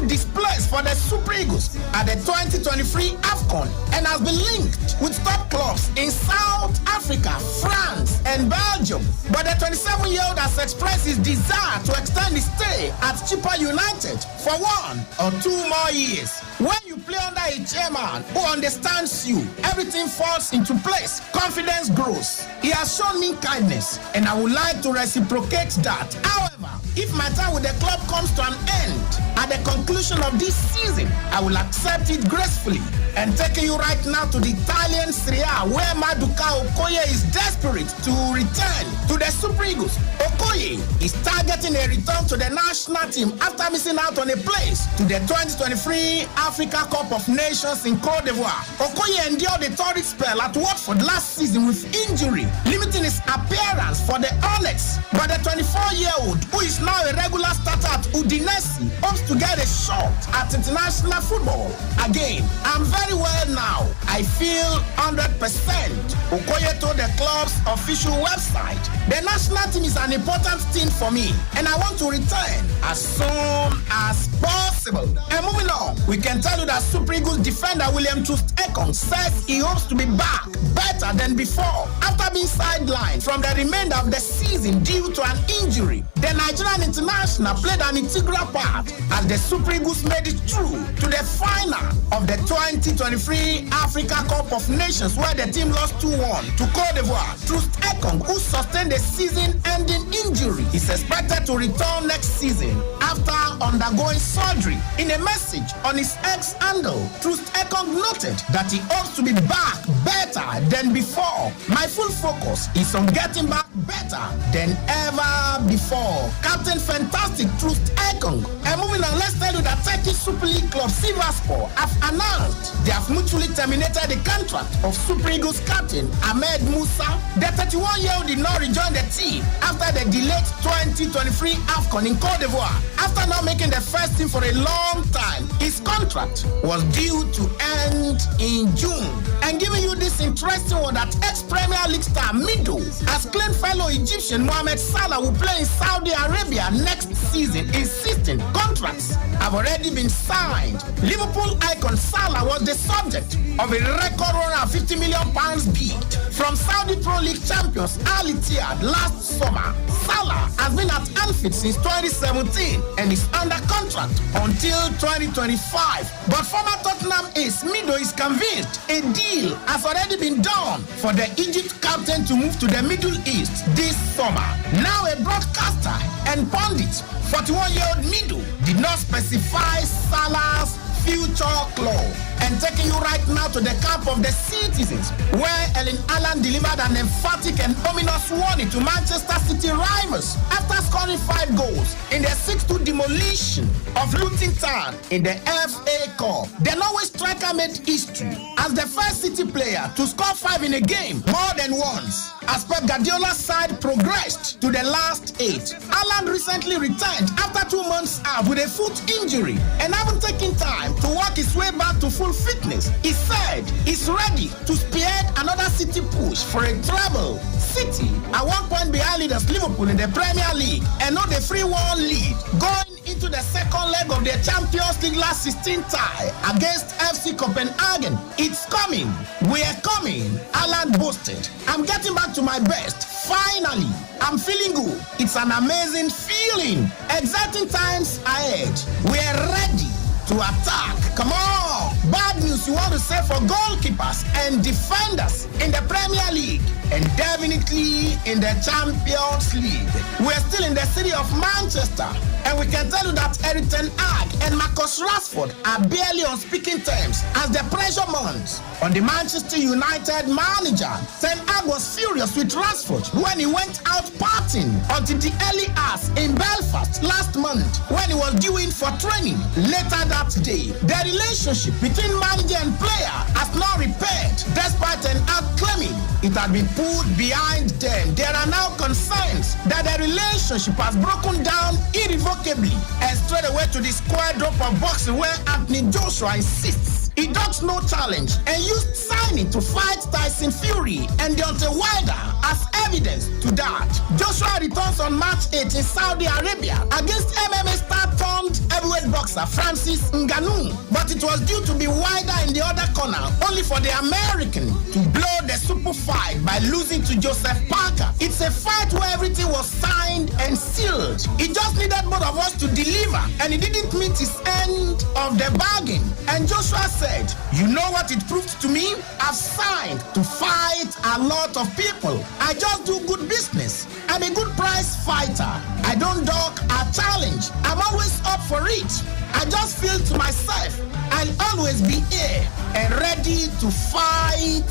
displays for the Super Eagles at the 2023 AFCON and has been linked with top clubs in South Africa, France, and Belgium. But the 27-year-old has expressed his desire to extend his stay at Chippa United for 1 or 2 more years. When you play under a chairman who understands you, everything falls into place. Confidence grows. He has shown me kindness, and I would like to reciprocate that. However, if my time with the club comes to an end at the conclusion of this season, I will accept it gracefully. And taking you right now to the Italian Serie A, where Maduka Okoye is desperate to return to the Super Eagles. Okoye is targeting a return to the national team after missing out on a place to the 2023 Africa Cup of Nations in Cote d'Ivoire. Okoye endured a torrid spell at Watford last season with injury, limiting his appearance for the Onyx. But the 24-year-old, who is now a regular starter at Udinese, hopes to get a shot at international football. Again, I'm very well now. I feel 100%. Okoye told the club's official website, the national team is an important thing for me, and I want to return as soon as possible. And moving on, we can tell you that Super Eagles defender William Troost-Ekong says he hopes to be back better than before after being sidelined from the remainder of the season due to an injury. The Nigerian international played an integral part as the Super Eagles made it through to the final of the 2023 Africa Cup of Nations, where the team lost 2-1 to Cote d'Ivoire. Troost-Ekong, who sustained a season-ending injury, is expected to return next season after undergoing surgery. In a message on his X handle, Troost-Ekong noted that he hopes to be back better than before. My full focus is on getting back better than ever before. Captain Fantastic Troost-Ekong. And moving on, let's tell you that Turkish Super League club Sivasspor have announced they have mutually terminated the contract of Super Eagles captain Ahmed Musa. The 31-year-old did not rejoin the team after the delayed 2023 AFCON in Cote d'Ivoire. After not making the first team for a long time, his contract was due to end in June. And giving you this interesting one that ex-Premier League star Mido has claimed fellow Egyptian Mohamed Salah will play in Saudi Arabia next season, insisting contracts have already been signed. Liverpool icon Salah was the subject of a record £150 million bid from Saudi Pro League champions Al Ittihad last summer. Salah has been at Anfield since 2017 and is under contract until 2025. But former Tottenham ace Mido is convinced a deal has already been done for the Egypt captain to move to the Middle East this summer. Now a broadcaster and pundit, 41-year-old Mido, did not specify Salah's future club. And taking you right now to the camp of the citizens, where Erling Haaland delivered an emphatic and ominous warning to Manchester City rivals after scoring 5 goals in their 6-2 demolition of Luton Town in the FA Cup. The Norway striker made history as the first City player to score 5 in a game more than once, as Pep Guardiola's side progressed to the last 8. Haaland recently returned after 2 months out with a foot injury and haven't taken time to work his way back to full fitness. He said he's ready to spearhead another City push for a treble. City are 1 point behind leaders Liverpool in the Premier League and not the 3-1 lead going into the second leg of their Champions League last 16 tie against FC Copenhagen. It's coming. We're coming. Haaland boasted. I'm getting back to my best. Finally, I'm feeling good. It's an amazing feeling. Exciting times ahead. We're ready to attack. Come on. Bad news you want to say for goalkeepers and defenders in the Premier League and definitely in the Champions League. We're still in the city of Manchester, and we can tell you that Eric Ten Hag and Marcus Rashford are barely on speaking terms as the pressure mounts on the Manchester United manager. Ten Hag was furious with Rashford when he went out partying until the early hours in Belfast last month when he was due in for training. Later that day, the relationship between manager and player has not repaired, despite Ten Hag claiming it had been put behind them. There are now concerns that the relationship has broken down irrevocably, and straight away to the square drop of boxing where Anthony Joshua insists he does no challenge and used signing to fight Tyson Fury and Deontay Wilder as evidence to that. Joshua returns on March 8 in Saudi Arabia against MMA star turned heavyweight boxer Francis Ngannou, but it was due to be Wilder in the other corner, only for the American to blow the super fight by losing to Joseph Parker. It's a fight where everything was signed and sealed. He just needed both of us to deliver, and he didn't meet his end of the bargain. And Joshua said, you know what it proved to me? I've signed to fight a lot of people. I just do good business. I'm a good prize fighter. I don't duck a challenge. I'm always up for it. I just feel to myself, I'll always be here and ready to fight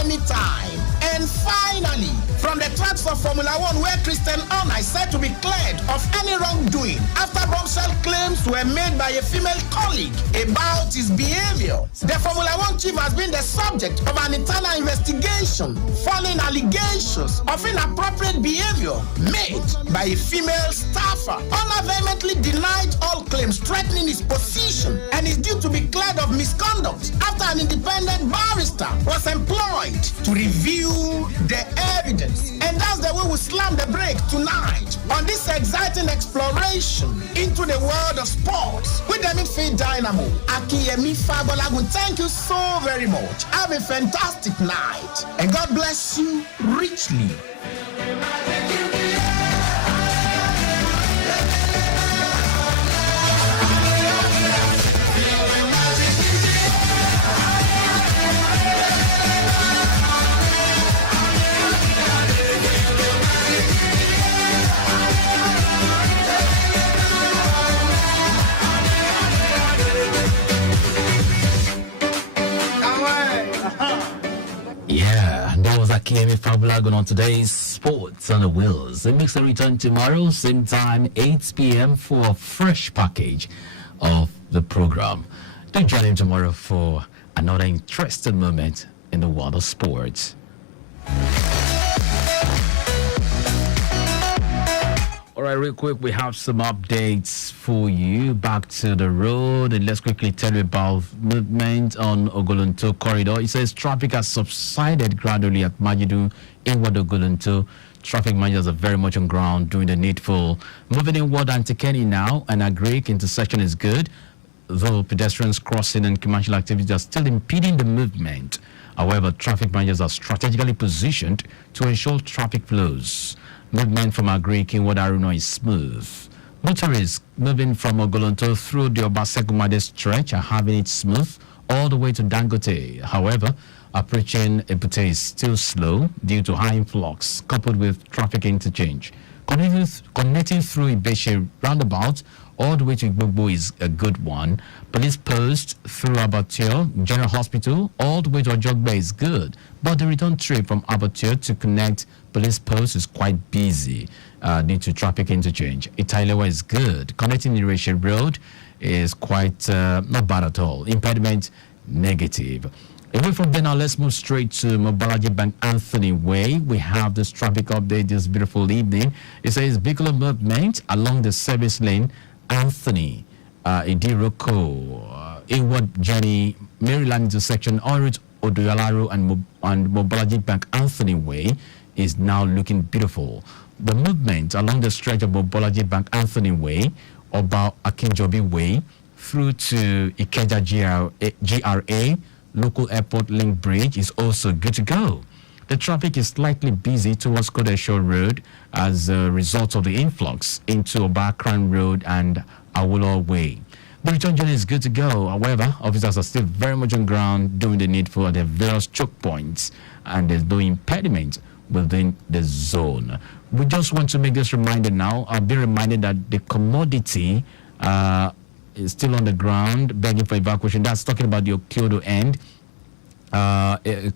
anytime. And finally, from the tracks of Formula One, where Christian Horner is said to be cleared of any wrongdoing after bombshell claims were made by a female colleague about his behavior. The Formula One chief has been the subject of an internal investigation following allegations of inappropriate behavior made by a female staffer. Horner vehemently denied all claims threatening his position and is due to be cleared of misconduct after an independent barrister was employed to review the evidence. And that's the way we slam the brake tonight on this exciting exploration into the world of sports with the midfield dynamo Akiyemi Fabolagun. Thank you so very much. Have a fantastic night and God bless you richly. Yeah, that was Akemi Fabulagon on today's Sports on the Wheels. It makes a return tomorrow, same time, 8 p.m. for a fresh package of the program. Do join in tomorrow for another interesting moment in the world of sports. All right, real quick, we have some updates for you. Back to the road, and let's quickly tell you about movement on Ogolonto corridor. It says traffic has subsided gradually at Majidu inward Ogolonto. Traffic managers are very much on ground doing the needful. Moving inward Antikeni now, and Agric intersection is good, though pedestrians crossing and commercial activities are still impeding the movement. However, traffic managers are strategically positioned to ensure traffic flows. Movement from Agric inward Aruno is smooth. Motorists moving from Ogolonto through the Obasekumade stretch are having it smooth all the way to Dangote. However, approaching Ebute is still slow due to high influx coupled with traffic interchange. Connecting through Ibeshe roundabout all the way to Gbogbo is a good one. Police post through Abattoir General Hospital all the way to Ojogbe is good. But the return trip from Abattoir to connect police post is quite busy due to traffic interchange. Itailewa is good. Connecting Ireshe Road is quite not bad at all. Impediment negative. Away from there now, let's move straight to Mobalaji Bank Anthony Way. We have this traffic update this beautiful evening. It says vehicular movement along the service lane Anthony Idiroko inward journey Maryland intersection en route Odoyalaro and Mobalaji Bank Anthony Way is now looking beautiful. The movement along the stretch of Mobalaji Bank Anthony Way, about Akinjobi Way, through to Ikeja GRA local airport link bridge is also good to go. The traffic is slightly busy towards Kodesho Road as a result of the influx into Obakran Road and Awolo Way. The return journey is good to go. However, officers are still very much on ground doing the needful at the various choke points, and there's no impediment within the zone. We just want to make this reminder now. I'll be reminded that the commodity is still on the ground begging for evacuation. That's talking about the Okyodo end.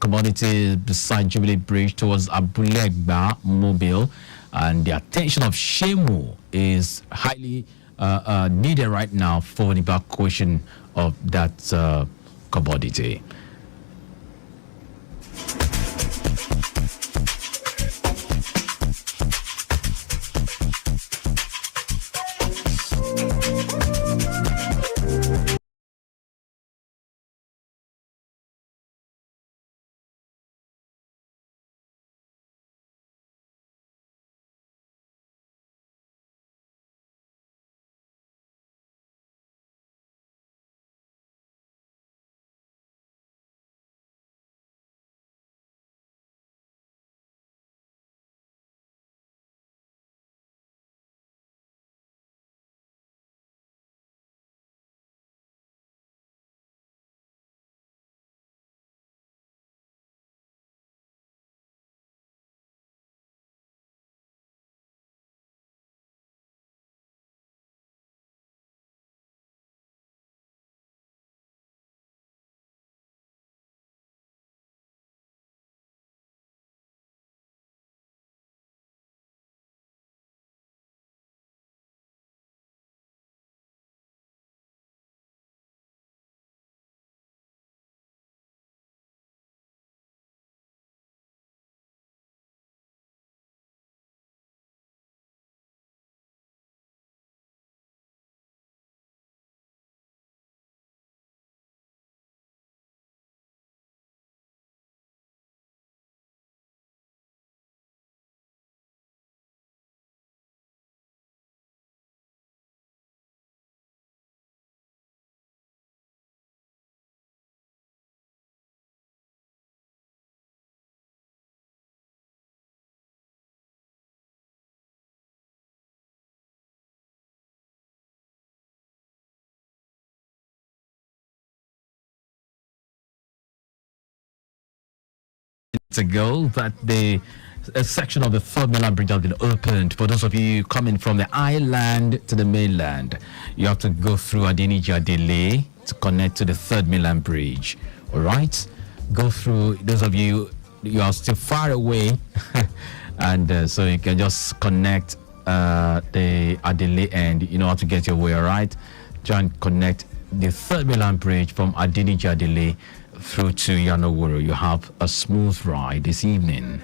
Commodity beside Jubilee Bridge towards Abulegba Mobile, and the attention of Shemu is highly needed right now for the evacuation of that commodity. Ago that a section of the third mainland bridge has been opened. For those of you coming from the island to the mainland, you have to go through Adeniji Adele to connect to the third mainland bridge. All right, go through. Those of you are still far away, and so you can just connect the Adele and you know how to get your way. All right, try and connect the third mainland bridge from Adinija Delay through to Yanowuru. You have a smooth ride this evening.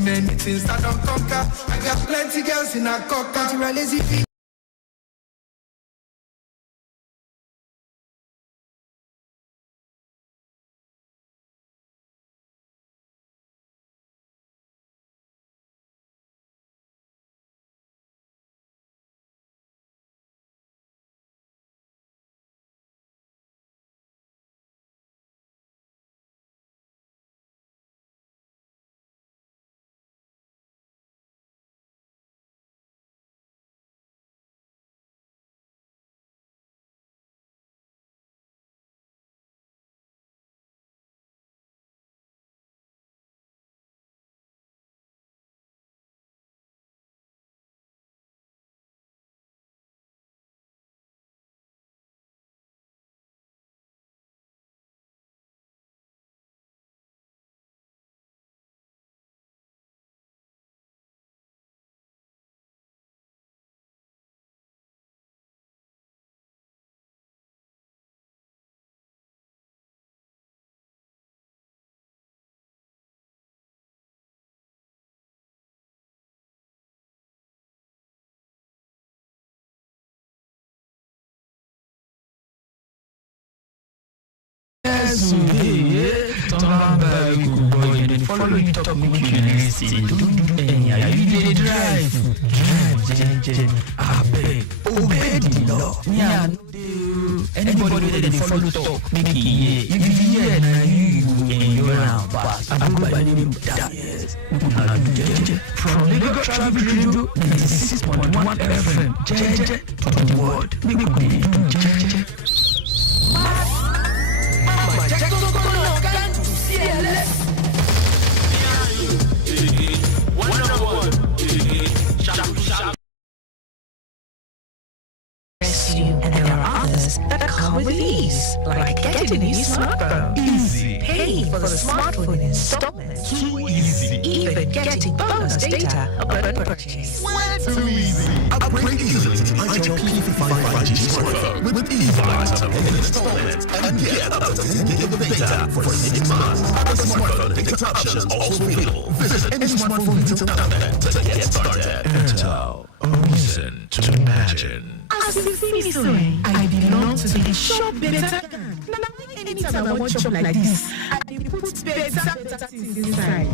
Many things I don't conquer. I got plenty girls in a cocker. Follow you talk make you listen. You drive. Obey the law. Anybody that they follow talk make it hear. If you hear na you around pass. I go by the name Daniels. From Lagos Traffic Radio 96.1 FM. Jeje to the world. Make we do jeje. And there are others that come with ease, like getting a new smartphone. Easy. Paying for the smartphone in installments. Too easy. Even getting bonus data upon purchase. Too easy. Upgrade easily to itel P55G smartphone with easy installment and get up to 10 gig of data for 6 months. Other smartphone data options also available. Visit any smartphone retail outlet to get started. Airtel, a reason to imagine. As you see me sewing, I belong to the shop better. Anytime I want shop like this, I put better things inside.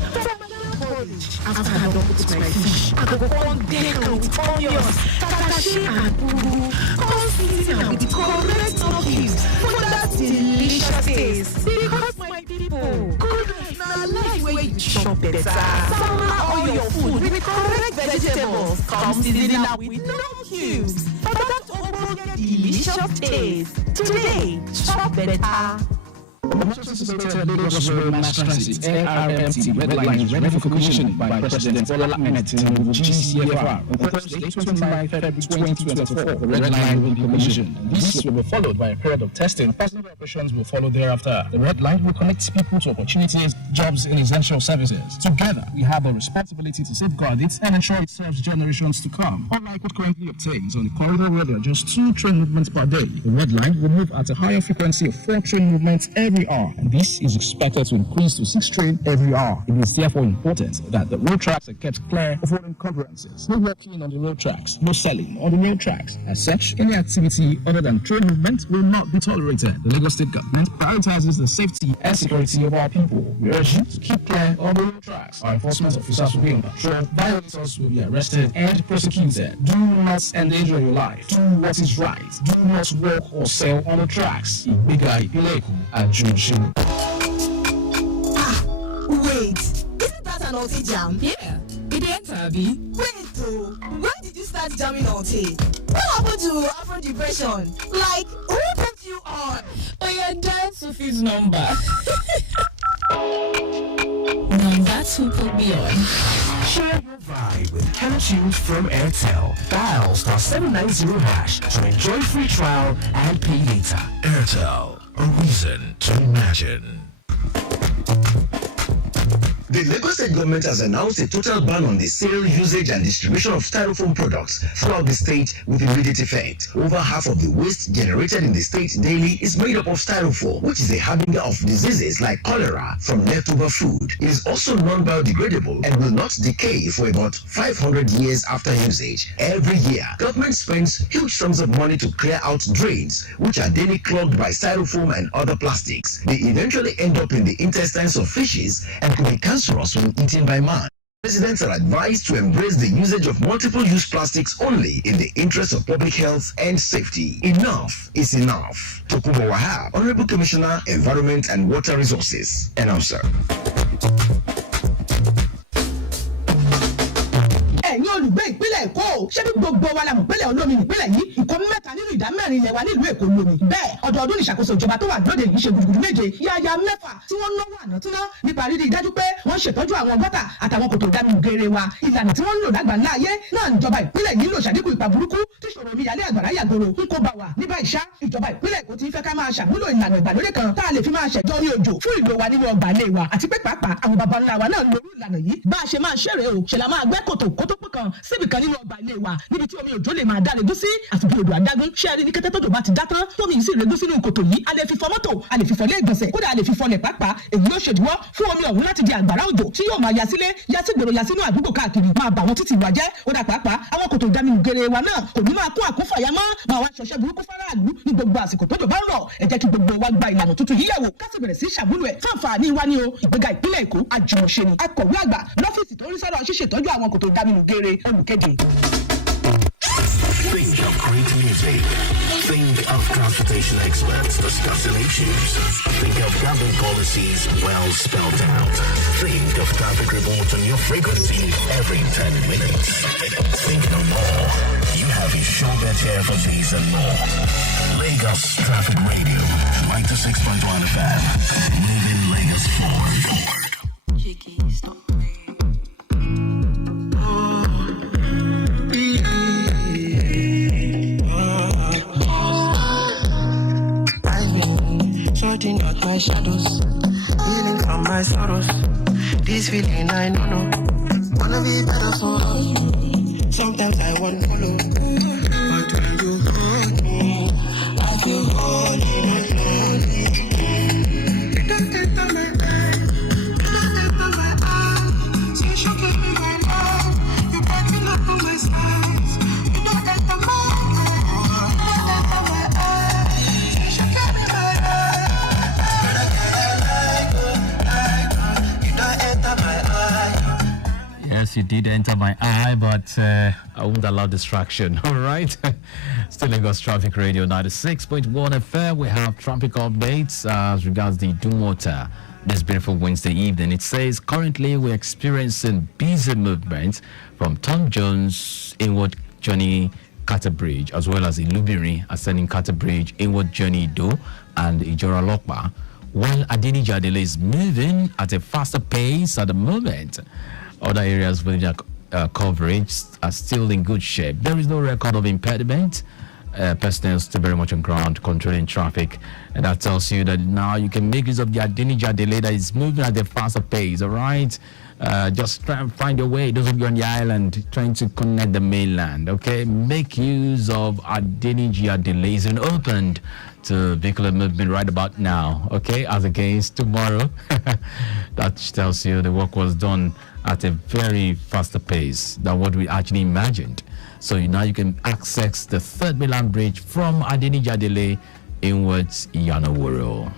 After I don't put my fish, I go on deck with onions, tatashi and boo. Come season with correct olives for that delicious taste. Because my people, good na life where you shop better. Summer all your food with correct vegetables. Come season with no cubes. For that delicious taste. Today, shop better. Anticipated Lagos Road Mass Transit (LRMT) red line is ready for commissioning by President Bola Ahmed Tinubu (GCFR) on Thursday, 29 February 2024. The red line will be commissioned. This will be followed by a period of testing. Personal operations will follow thereafter. The red line will connect people to opportunities, jobs, and essential services. Together, we have a responsibility to safeguard it and ensure it serves generations to come. Unlike what currently obtains on the corridor where there are just 2 train movements per day, the red line will move at a higher frequency of 4 train movements every hour, and this is expected to increase to 6 trains every hour. It is therefore important that the road tracks are kept clear of all encumbrances. No walking on the road tracks, no selling on the road tracks. As such, any activity other than train movement will not be tolerated. The Lagos State government prioritizes the safety and security of our people. We urge you to keep clear on the road tracks. Our enforcement officers will be on patrol. Violators will be arrested and prosecuted. Do not endanger your life. Do what is right. Do not walk or sell on the tracks. Ibiga Ipileku and Junshin. Wait, isn't that an Alti jam? Yeah, it enter, Abi. Wait, though, when did you start jamming Alti? What happened to Afro depression? Like, who put you on? Oh, yeah, dial Sophie's number. Now that's who put me on. Share your vibe with CanTunes from Airtel. Dial *790# to enjoy free trial and pay later. Airtel, a reason to imagine. The Lagos State government has announced a total ban on the sale, usage, and distribution of styrofoam products throughout the state with immediate effect. Over half of the waste generated in the state daily is made up of styrofoam, which is a harbinger of diseases like cholera from leftover food. It is also non-biodegradable and will not decay for about 500 years after usage. Every year, government spends huge sums of money to clear out drains, which are daily clogged by styrofoam and other plastics. They eventually end up in the intestines of fishes and could be cancerous when eaten by man. Residents are advised to embrace the usage of multiple-use plastics only in the interest of public health and safety. Enough is enough. Tokunbo Wahab, Honorable Commissioner, Environment and Water Resources. Announcer. ẹ̀yin olùgbé ìpínlẹ̀ èkó ṣé bí gbogbo wa la mọ̀ pínlẹ̀ olómi ìpínlẹ̀ yìí ìkọ́ mẹ́ta nínú ìdá mẹ́rin ilẹ̀ wa nílùú èkó lómi bẹ́ẹ̀ ọdọọdún ìṣàkóso ìjọba tó wà lóde yìí ṣe gudugudu méje yáya mẹ́fà tí wọ́n náwó ànátúná nípa rírí dájú pé wọ́n ṣètọ́jú àwọn gọ́tà àtàwọn kòtò ìdáminù geere wa ìlànà tí wọ́n ń lò lágbàńlá ayé náà níjọba ìpínlẹ̀ yìí ń lò ṣàdínkù ipa burúkú tí ìṣòro omíyalé àgbàrá yàgbòrò ń kó bá wa ní báyìí ṣá ìjọba ìpínlẹ̀ èkó ti ń fẹ́ ká máa ṣàmúlò ìlànà ìgbàlódé kan tá a lè fi máa ṣẹ̀jọ́ ní òjò fún ìlò wa nínú ọgbà ilé wa àti pé pàápàá àwọn baba ńlá wa náà lórú ìlànà yìí bá a ṣe máa ṣeré o ṣẹlẹ̀ máa gbẹ́ kòtò pé kan síbi kan nínú ọgbà ilé wa níbi tí omi òjò lè máa dá regún sí àti bí odò adágún ṣé ẹni ní kété tójò bá ti dá tán tómi yìí sì regún sínú kòtò yìí a lè fi fọ mọ́tò a lè fi fọ ilé ìgbọ̀nsẹ̀ kódà a lè fi fọlẹ̀ pàápàá èyí ló ṣèdíwọ́ fún omi ọ̀hún láti di àgbàrá òjò tí yóò máa ya sílé ya sí gbòòrò ya sínú àdúgbò káàkiri máa bà wọn títì wà jẹ́ ó dà pàápàá àwọn kòtò ìdáminù geere wa náà kò ní máa kún àkúnfàyà mọ́ máa wá ṣọṣẹ́ burúkú fáráàlú ní gbogbo àsìkò tójò bá ń rọ̀ ẹ jẹ́ kí gbogbo wa gba ìlànà tuntun yìí yẹ̀wò ká sì bẹ̀rẹ̀ sí ṣàmúlò ẹ̀ fún àǹfààní wa ní o ìgbéga ìpínlẹ̀ èkó àjùmọ̀ṣe ni akọ̀wé àgbà lọ́fíìsì tó ń rí sọ́dọ̀ ṣíṣètọ́jú àwọn kòtò ìdáminù geere olùkéde. Think of great music. Think of transportation experts discussing issues. Think of government policies well spelled out. Think of traffic reports on your frequency every 10 minutes. Think no more. You have a show bet here for these and more. Lagos Traffic Radio, 96.1 FM. Moving Lagos forward. Chicky, stop sorting out my shadows, healing from my sorrows. This feeling I don't know. Wanna be better for you. Sometimes I want to follow, but when you hold me, I feel holy, not lonely. You don't enter my eyes, you don't enter my eyes. Since you gave me my life, you're breaking up on my sides. You don't enter my eyes, you don't enter my eyes. Since you gave me my life. Yes, you did enter my eye, but I won't allow distraction. All right. Still Lagos Traffic Radio 96.1 FM. We have traffic updates as regards the Dumota this beautiful Wednesday evening. It says currently we're experiencing busy movement from Tom Jones inward journey Carter Bridge, as well as Ilubiri ascending Carter Bridge inward journey Do and Ijora Lokpa, while Adeniji Adele is moving at a faster pace at the moment. Other areas with their coverage are still in good shape. There is no record of impediment. Personnel still very much on ground controlling traffic, and that tells you that now you can make use of the Adeniji Adele that is moving at a faster pace. All right, just try and find your way. Those of you on the island trying to connect the mainland, okay, make use of Adeniji Adele. It's been opened to vehicular movement right about now, okay, as against tomorrow. That tells you the work was done at a very faster pace than what we actually imagined. So now you can access the third mainland bridge from Adeniji Adele inwards Yanawuro.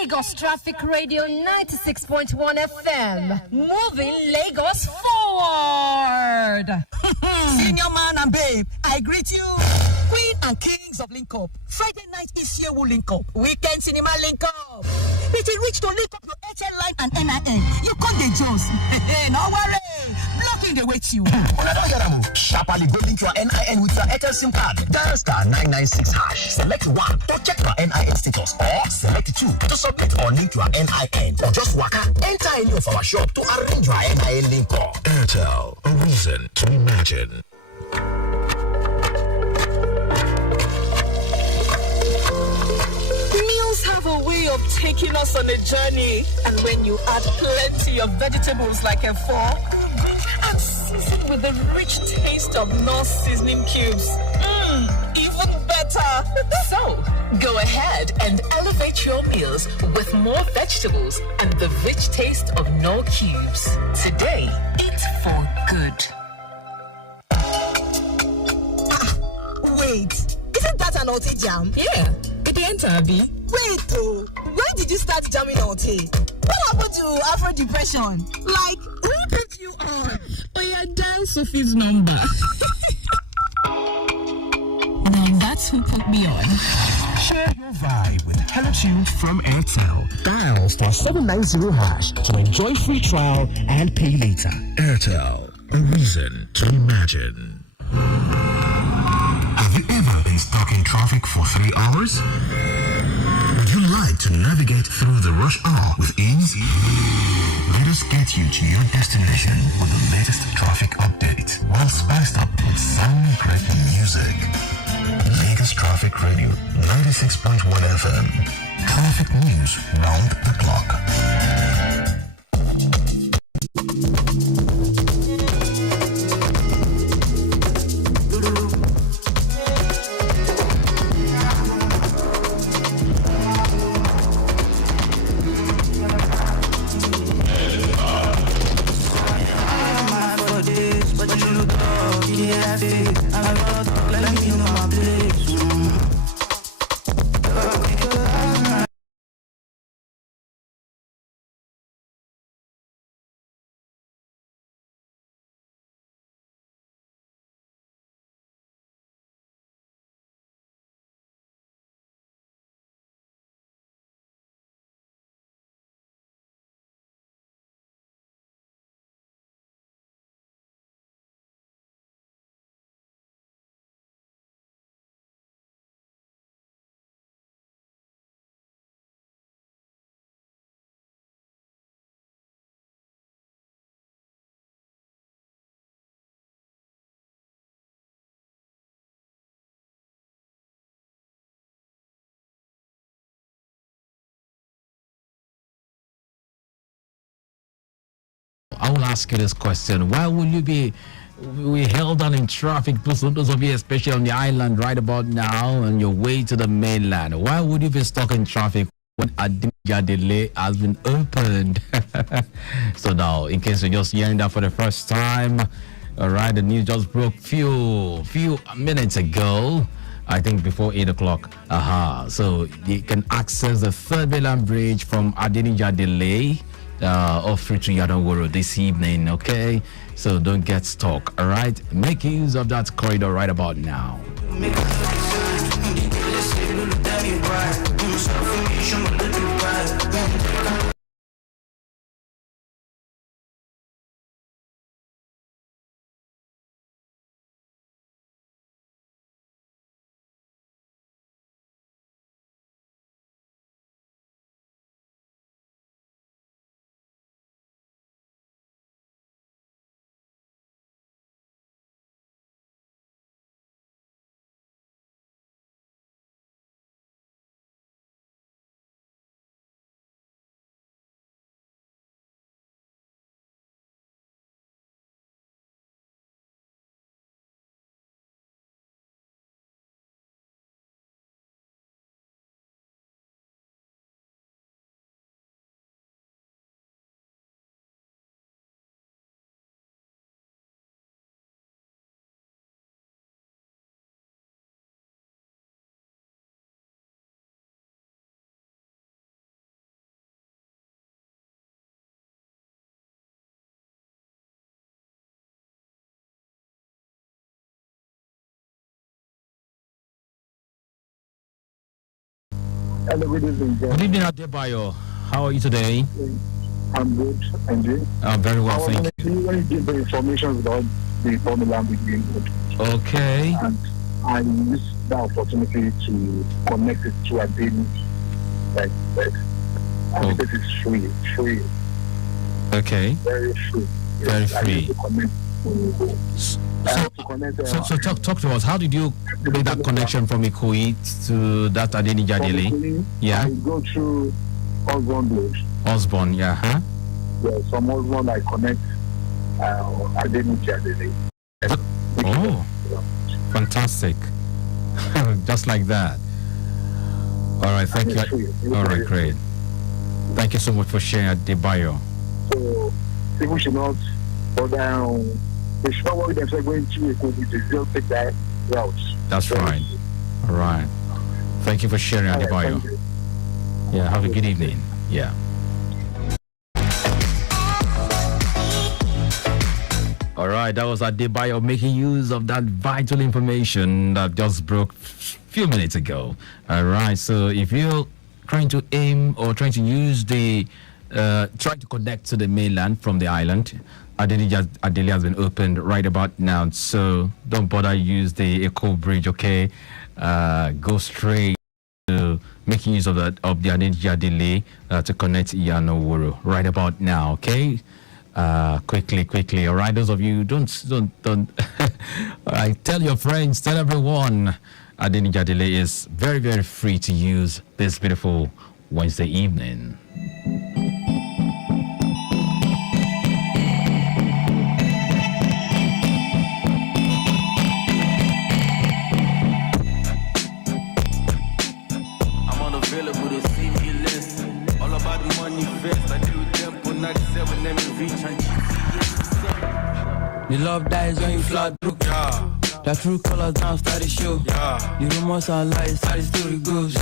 Lagos Traffic Radio 96.1 FM. Moving Lagos forward. Senior man and babe, I greet you. Queen and kings of link up. Friday night is here will link up. Weekend cinema link up. It is rich to link up your HL line and NIN. You can't be Jones. No worry. Blocking the wait you. Sharply go link your NIN with your Airtel SIM card. Dial star 996 hash. Select 1 to check your NIN status, or select 2 to submit or link your NIN, or just waka enter any of our shop to arrange your NIN link up. Airtel, a reason to imagine. Meals have a way of taking us on a journey, and when you add plenty of vegetables like a fork and season with the rich taste of North seasoning cubes, even better. So, go ahead and elevate your meals with more vegetables and the rich taste of no cubes. Today, eat for good. Wait, isn't that an Alti jam? Yeah, it didn't, Abby. Wait, oh, when did you start jamming Alti? What happened to Afro depression? Like, who put you on? Oh, yeah, dial Sophie's number. Now that's who put me on. Share your vibe with Hello Tune from Airtel. Dial star 790 hash to enjoy free trial and pay later. Airtel, a reason to imagine. Have you ever been stuck in traffic for 3 hours? Would you like to navigate through the rush hour with ease? Let us get you to your destination with the latest traffic update, while spiced up with some great music. Lagos Traffic Radio 96.1 FM. Traffic news round the clock. I will ask you this question. Why will you be we held on in traffic, those of you especially on the island right about now on your way to the mainland? Why would you be stuck in traffic when Adinja delay has been opened? So now, in case you're just hearing that for the first time, all right, the news just broke few minutes ago. I think before 8 o'clock. So you can access the third mainland bridge from Adinja delay off through to Yadonworo this evening, okay? So don't get stuck, all right? Make use of that corridor right about now. Hello, good evening. Good evening, Adebayo. How are you today? I'm good, and you? Very well, thank you. When you give the information about the formula being good. Okay. And I use that opportunity to connect it to a daily like that. And because it's free. Okay. Very free. Very Yes, free. So talk to us. How did you make that connection from Ikoyi to that Adenija Dele? Yeah. I go through Osborne, yeah, huh? Yeah, some Osborne I connect Adenija Dele. Oh, fantastic. Just like that. All right, thank you. All right, great. Thank you so much for sharing, Adebayo. So people should not go down. They should not worry themselves going to Ikoyi. They still take that route. That's right. All right. Thank you for sharing, Adebayo. Yeah, have a good evening. Yeah. All right, that was Adebayo making use of that vital information that just broke a few minutes ago. All right, so if you're trying to aim or trying to use trying to connect to the mainland from the island, Adele has been opened right about now, so don't bother use the Echo Bridge, okay? Go straight to making use of the Adele to connect Yanowuru right about now, okay? Quickly. All right, those of you don't. All right, tell your friends, tell everyone. Adenija Dele is very, very free to use this beautiful Wednesday evening. I'm unavailable to see me listen. All about the money fest. I do tempo 97, let me reach and The love dies when you fly through. yeah. The true colors now start to show. Yeah. The rumors are lies, how the story goes.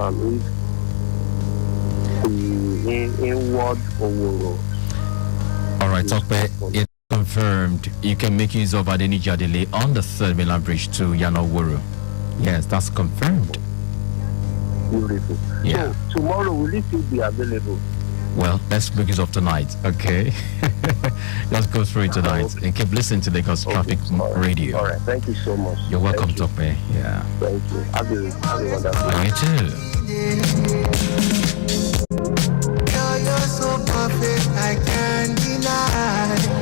confirm if the inward Oworo. All right, Tokpe, it's confirmed. You can make use of Adeniji Adele on the 3rd Milan Bridge to Yanowuru. Yes, that's confirmed. Beautiful. Yeah. So tomorrow, will it still be available? Well, let's make use of tonight, okay? Let's go through it tonight and keep listening to Lagos Traffic Radio. All right, thank you so much. You're welcome, Thank you. Tokpe. Yeah. Thank you. Have a wonderful You too. Girl, you're so perfect, I can't deny.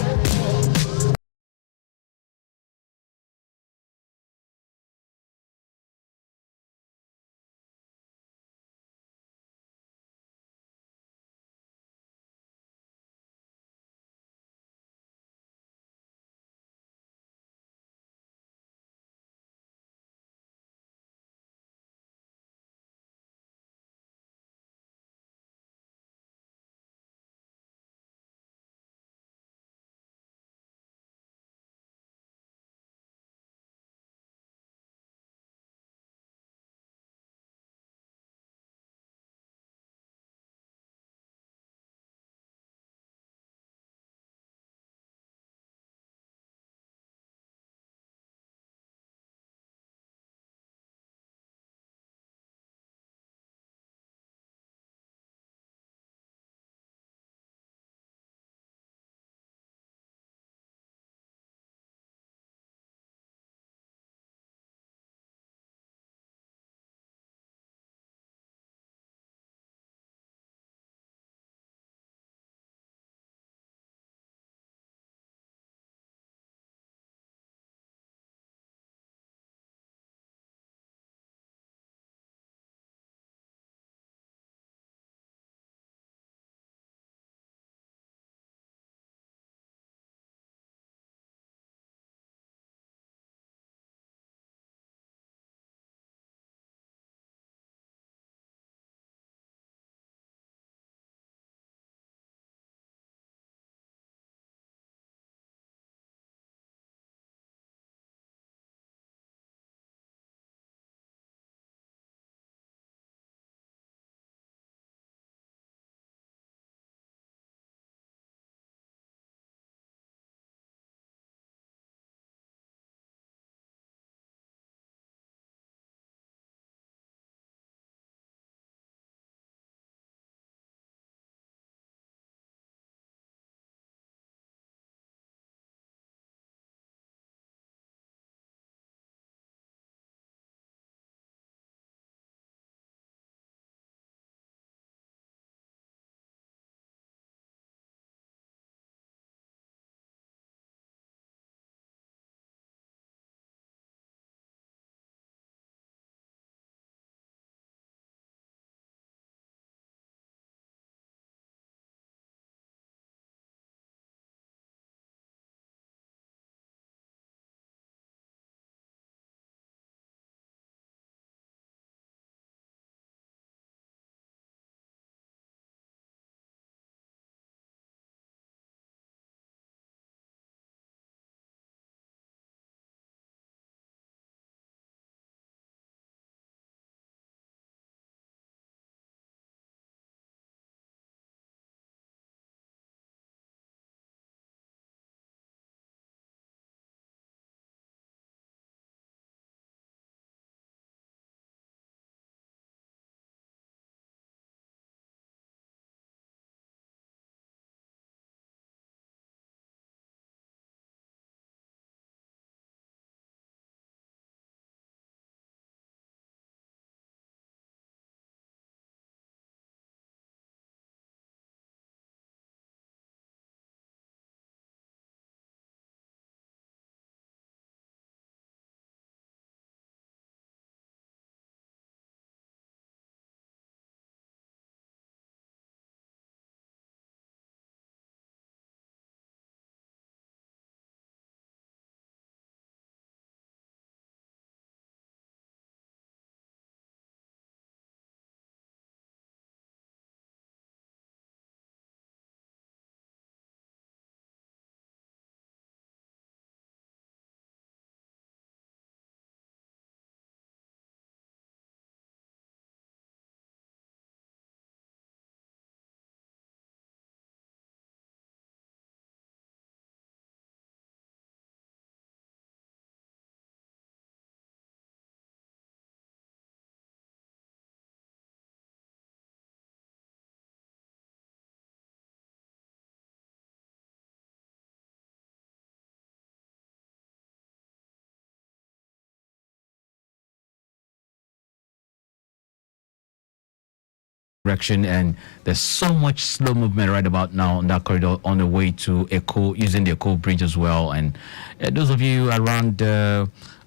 direction, and there's so much slow movement right about now on that corridor on the way to Echo, using the Echo Bridge as well. And those of you around,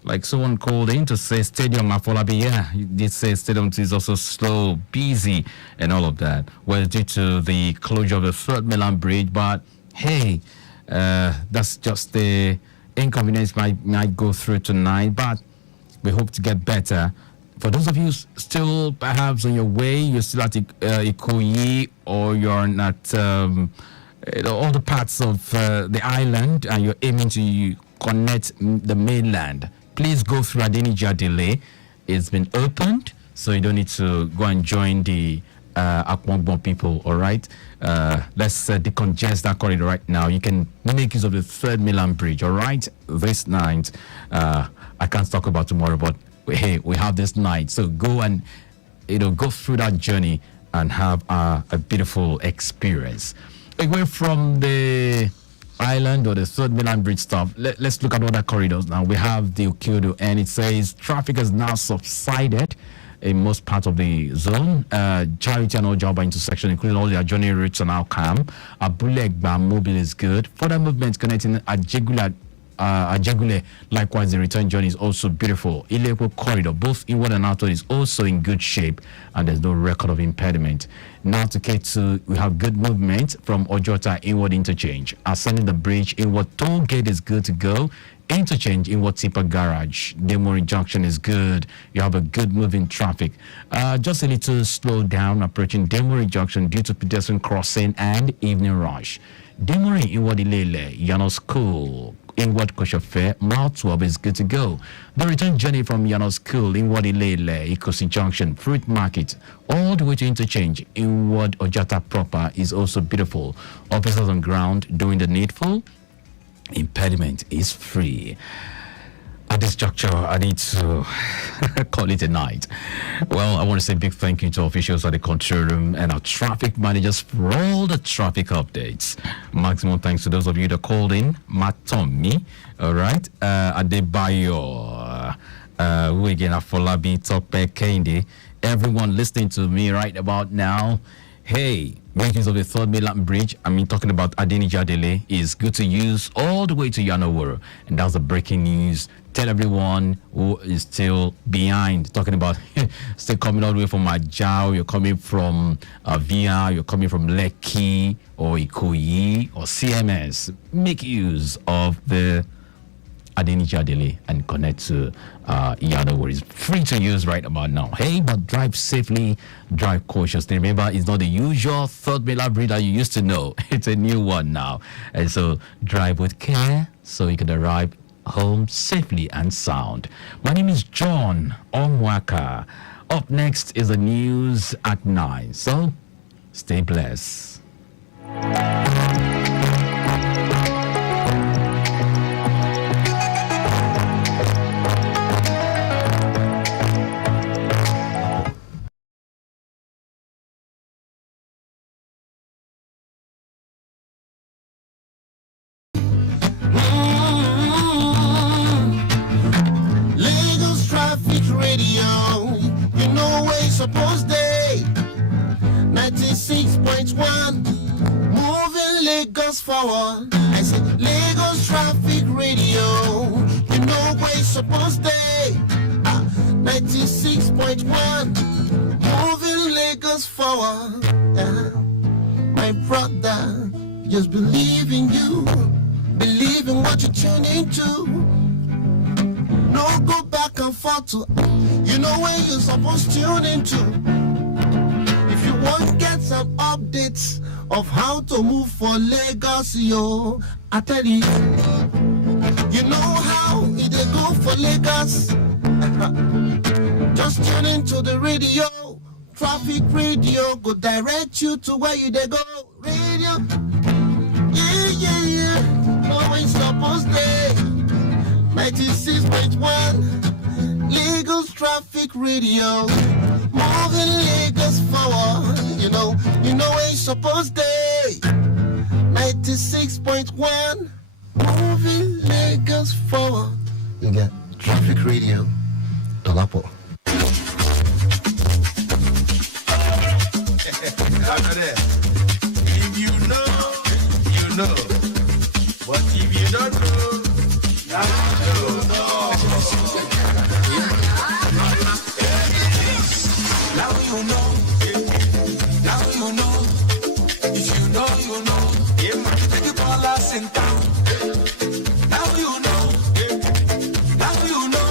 like someone called in to say Stadium Afolabi, yeah, you did say Stadium is also slow, busy, and all of that. Well, due to the closure of the third Milan Bridge, but hey, that's just the inconvenience might go through tonight, but we hope to get better. For those of you still perhaps on your way, you're still at Ikoyi, or you're not all the parts of the island, and you're aiming to connect the mainland, please go through Adenija Delay. It's been opened, so you don't need to go and join the Akmongbon people, all right? Let's decongest that corridor right now. You can make use of the third Milan Bridge, all right? This night, I can't talk about tomorrow, but hey, we have this night. So go and, go through that journey and have a beautiful experience. Away from the island or the third Milan Bridge stop, let's look at other corridors now. We have the Okyodo, and it says traffic has now subsided in most parts of the zone. Charity and Ojaba intersection, including all the adjoining routes, are now calm. Abulegba Mobile is good. Further movements connecting Ajegule, likewise the return journey is also beautiful. Ileko corridor, both inward and outward, is also in good shape, and there's no record of impediment. Now to K2, we have good movement from Ojota inward interchange. Ascending the bridge, inward toll gate is good to go. Interchange inward Tipa garage, Demori junction is good. You have a good moving traffic. Just a little slow down approaching Demori junction due to pedestrian crossing and evening rush. Demori inward Ilele, Yano School, inward Koshofe, Mile 12 is good to go. The return journey from Yano School, inward Ilele, Ikosi Junction, Fruit Market, all the way to interchange, inward Ojata proper is also beautiful. Officers on ground doing the needful. Impediment is free. At this juncture, I need to call it a night. Well, I want to say a big thank you to officials at the control room and our traffic managers for all the traffic updates. Maximum thanks to those of you that called in. Matomi, all right, Adebayo, who again, Afolabi, Tope, Kende, everyone listening to me right about now. Hey, workings of the third Milan Bridge, talking about Adenija Dele, is good to use all the way to Yanoworo. And that's the breaking news. Tell everyone who is still behind, talking about still coming all the way from Ajao, you're coming from Via, you're coming from Lekki or Ikoyi or CMS. Make use of the Adenija Dele and connect to Yanoworo. It's free to use right about now. Hey, but drive safely, drive cautiously. Remember, it's not the usual third Milan Bridge that you used to know. It's a new one now. And so drive with care so you can arrive home safely and sound. My name is John Omoaka. Up next is the news at 9. So stay blessed. Suppose day 96.1 moving Lagos forward. I said Lagos Traffic Radio. You know where it's supposed day 96.1 moving Lagos forward. My brother, just believe in you, believe in what you tune into. No go back and forth to, you know where you're supposed to tune into. If you want to get some updates of how to move for Lagos, yo, I tell you, you know how it go for Lagos. Just tune into the radio, Traffic Radio, go direct you to where you they go. Radio, yeah, always supposed to 96.1 Lagos Traffic Radio, moving Lagos forward. You know where it's supposed to 96.1 moving Lagos forward. You got Traffic Radio, Dolapo. If you know, you know. But if you don't know, now you know. Now you know. Now you know. If you know, you know. Take you all us in town. Now you know. Now you know.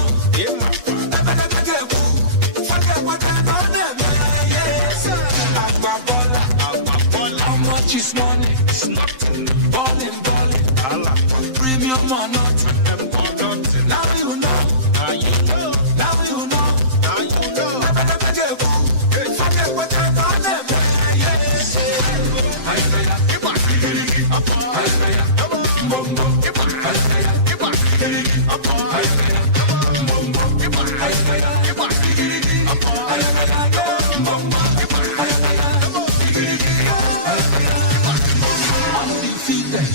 Forget what I know them. How much is money? It's nothing. Balling. Premium or not. Now you know. Now you know. Now you know. Now you know. Forget what I know them. Undefeated,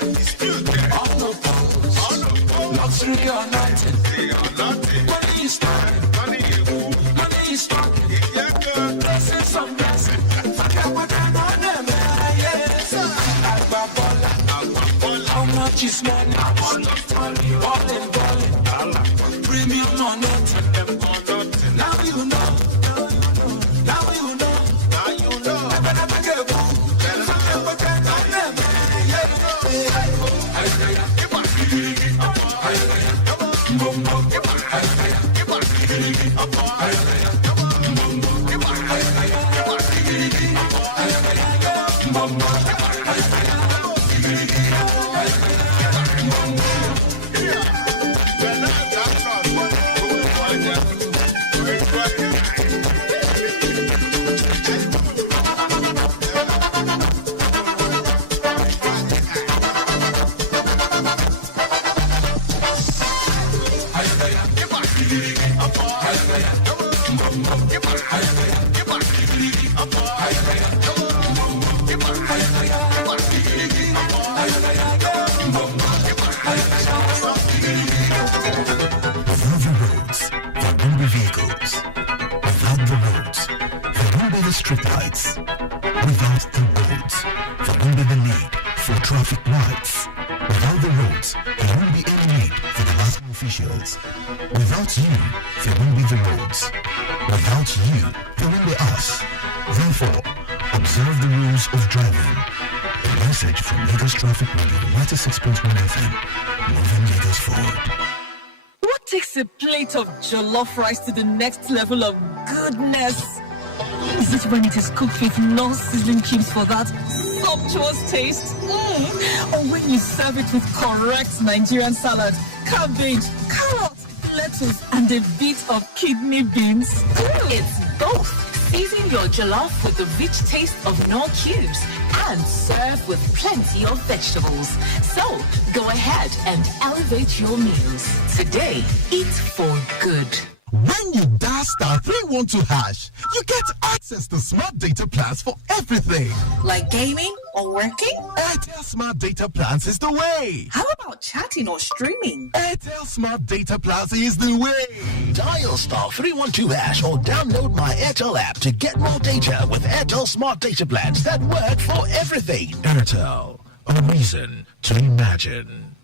undisputed, unopposed, luxury or nothing. Money is talking, money is talking. Blessings on blessings. Forget what I know them. How much is money? Balling. Premium or nothing. Now you know. Now you know. Now you know. Street lights. Without the roads, there won't be the need for traffic lights. Without the roads, there won't be any need for the last officials. Without you, there won't be the roads. Without you, there won't be us. Therefore, observe the rules of driving. A message from Lagos Traffic Radio 96.1 FM, moving Lagos forward. What takes a plate of jollof rice to the next level of goodness? Is it when it is cooked with non-sizzling cubes for that sumptuous taste? Or when you serve it with correct Nigerian salad, cabbage, carrots, lettuce, and a bit of kidney beans? It's both. Season your jollof with the rich taste of Knorr cubes and serve with plenty of vegetables. So go ahead and elevate your meals. Today, eat for good. When you dial *312#, you get access to smart data plans for everything. Like gaming or working? Airtel Smart Data Plans is the way. How about chatting or streaming? Airtel Smart Data Plans is the way. Dial *312# or download my Airtel app to get more data with Airtel Smart Data Plans that work for everything. Airtel, a reason to imagine.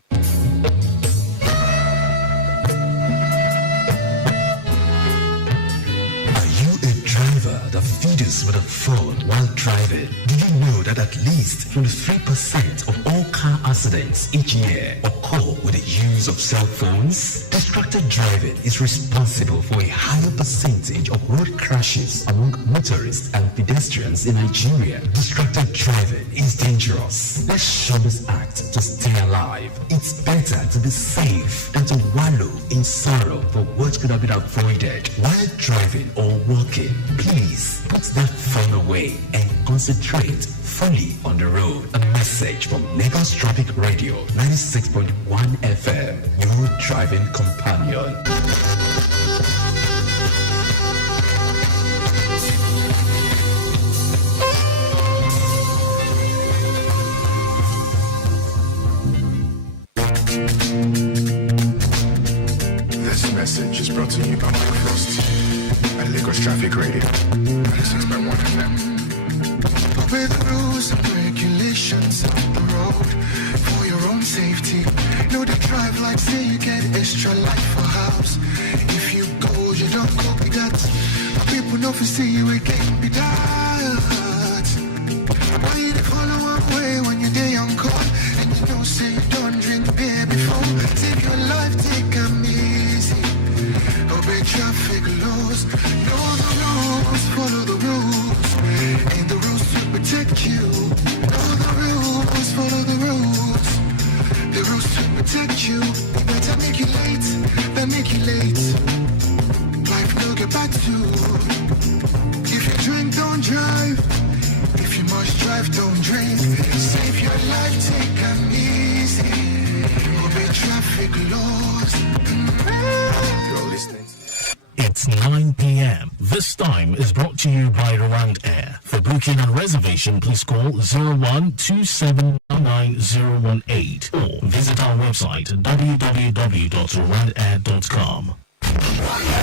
Driver that feeds with a phone while driving. Do you know that at least 23% of all car accidents each year occur with the use of cell phones? Distracted driving is responsible for a higher percentage of road crashes among motorists and pedestrians in Nigeria. Distracted driving is dangerous. Let's shun this act to stay alive. It's better to be safe than to wallow in sorrow for what could have been avoided while driving or walking. Please put that phone away and concentrate fully on the road. A message from Lagos Traffic Radio 96.1 FM, your driving companion. This message is brought to you by Mike Frost and Lagos Traffic Radio. This is by one of them. Obey the rules and regulations on the road for your own safety. Know the drive like say you get extra life for house. If you go, you don't go with that. People know for see you again be that. Why you dey follow one way when you're day on call and you know say you don't drink beer before? Take your life, take 'em easy. Obey traffic laws. Know the rules, follow the rules. And the rules to protect you. Know the rules, follow the rules. The rules to protect you. They better make you late than make you late. Life no get back to. If you drink, don't drive. If you must drive, don't drink. Save your life, take 'em easy. Obey traffic laws. You're listening. It's 9 p.m. This time is brought to you by Rwand Air. For booking and reservation, please call 0127991018 or visit our website www.rwandair.com.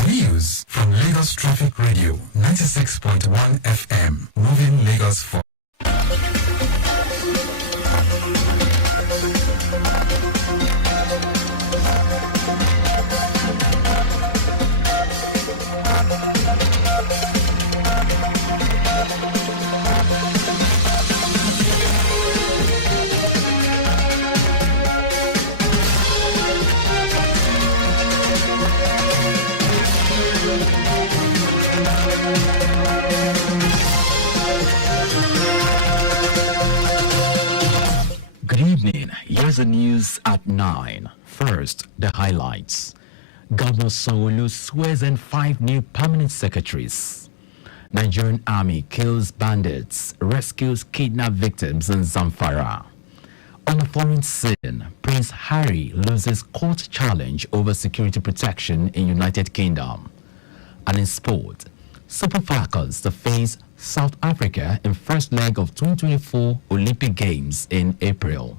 News from Lagos Traffic Radio 96.1 FM, moving Lagos forward. Here's the news at 9. First, the highlights. Governor Sanwo-Olu swears in 5 new permanent secretaries. Nigerian army kills bandits, rescues kidnapped victims in Zamfara. On a foreign scene, Prince Harry loses court challenge over security protection in United Kingdom. And in sport, Super Falcons to face South Africa in first leg of 2024 Olympic Games in April.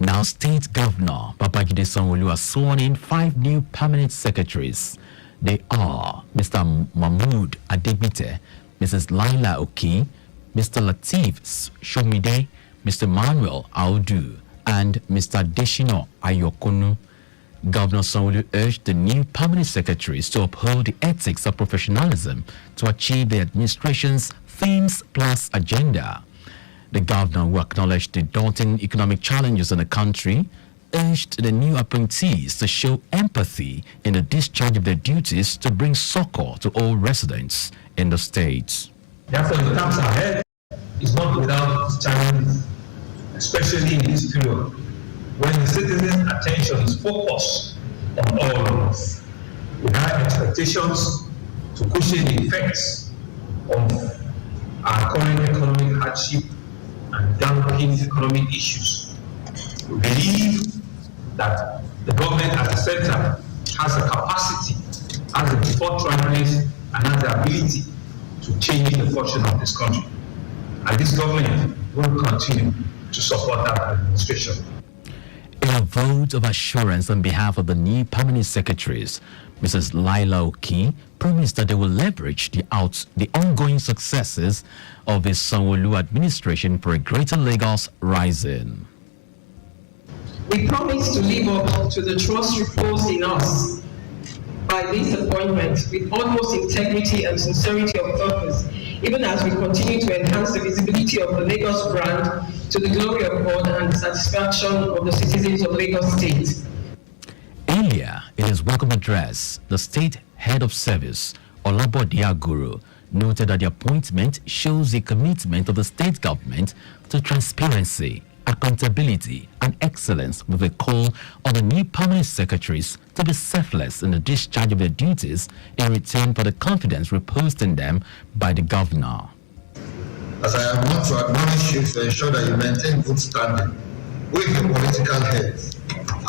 Now, State Governor Babajide Sanwo-Olu has sworn in 5 new permanent secretaries. They are Mr. Mahmood Adegbite, Mrs. Laila Oki, Mr. Lateef Shomide, Mr. Manuel Audu, and Mr. Deshino Ayokunu. Governor Sanwo-Olu urged the new permanent secretaries to uphold the ethics of professionalism to achieve the administration's Themes Plus agenda. The governor, who acknowledged the daunting economic challenges in the country, urged the new appointees to show empathy in the discharge of their duties to bring succor to all residents in the state. Therefore, the task ahead is not without challenges, especially in this period when the citizens' attention is focused on all of us, with high expectations to cushion the effects of our current economic hardship and dampen economic issues. We believe that the government at the center has the capacity, has the forthrightness, and has the ability to change the fortune of this country. And this government will continue to support that administration. In a vote of assurance on behalf of the new permanent secretaries, Mrs. Laila Oki promised that they will leverage the ongoing successes of the Sanwo-Olu administration for a greater Lagos rising. We promise to live up to the trust reposed in us by this appointment with utmost integrity and sincerity of purpose, even as we continue to enhance the visibility of the Lagos brand to the glory of God and the satisfaction of the citizens of Lagos State. Earlier, in his welcome address, the state head of service, Olabode Aguru, noted that the appointment shows the commitment of the state government to transparency, accountability, and excellence, with a call on the new permanent secretaries to be selfless in the discharge of their duties in return for the confidence reposed in them by the governor. As I want to admonish you to ensure that you maintain good standing with your political heads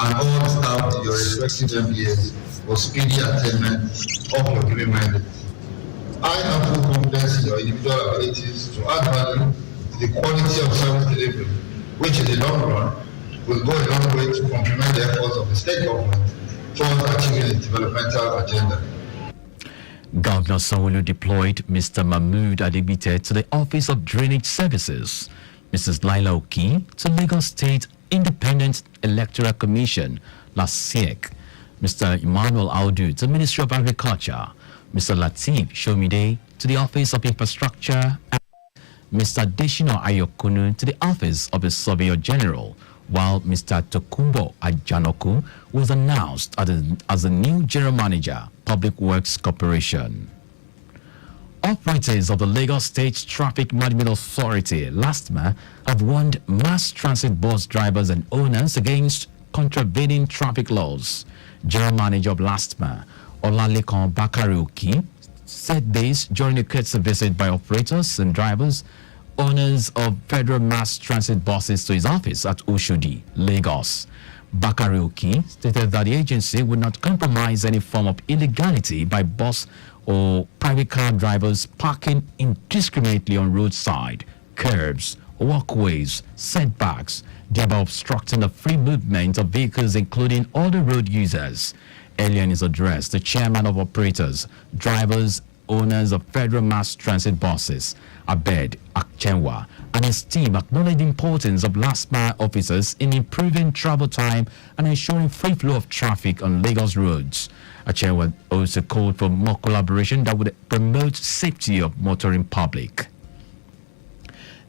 and all the staff in your respective MBAs for speedy attainment of your given mandate. I have full confidence in your individual abilities to add value to the quality of service delivery, which in the long run will go a long way to complement the efforts of the state government towards achieving its developmental agenda. Governor Sanwo-Olu deployed Mr. Mahmood Adebite to the Office of Drainage Services, Mrs. Laila Oki to Lagos State Independent Electoral Commission, LASIEC, Mr. Emmanuel Audu to Ministry of Agriculture, Mr. Lateef Shomide to the Office of Infrastructure, and Mr. Deshino Ayokunu to the Office of the Surveyor General, while Mr. Tokumbo Ajanoku was announced as the new General Manager, Public Works Corporation. Operators of the Lagos State Traffic Management Authority, LASTMA, have warned mass transit bus drivers and owners against contravening traffic laws. General Manager of LASTMA, Olalekan Bakarioki, said this during a courtesy visit by operators and drivers, owners of federal mass transit buses to his office at Oshodi, Lagos. Bakarioki stated that the agency would not compromise any form of illegality by bus or private car drivers parking indiscriminately on roadside, curbs, walkways, setbacks, thereby obstructing the free movement of vehicles, including all the road users. Earlier in his address, the chairman of operators, drivers, owners of federal mass transit buses, Abed Akchenwa, and his team acknowledged the importance of last-mile officers in improving travel time and ensuring free flow of traffic on Lagos roads. Akchenwa also called for more collaboration that would promote safety of motoring public.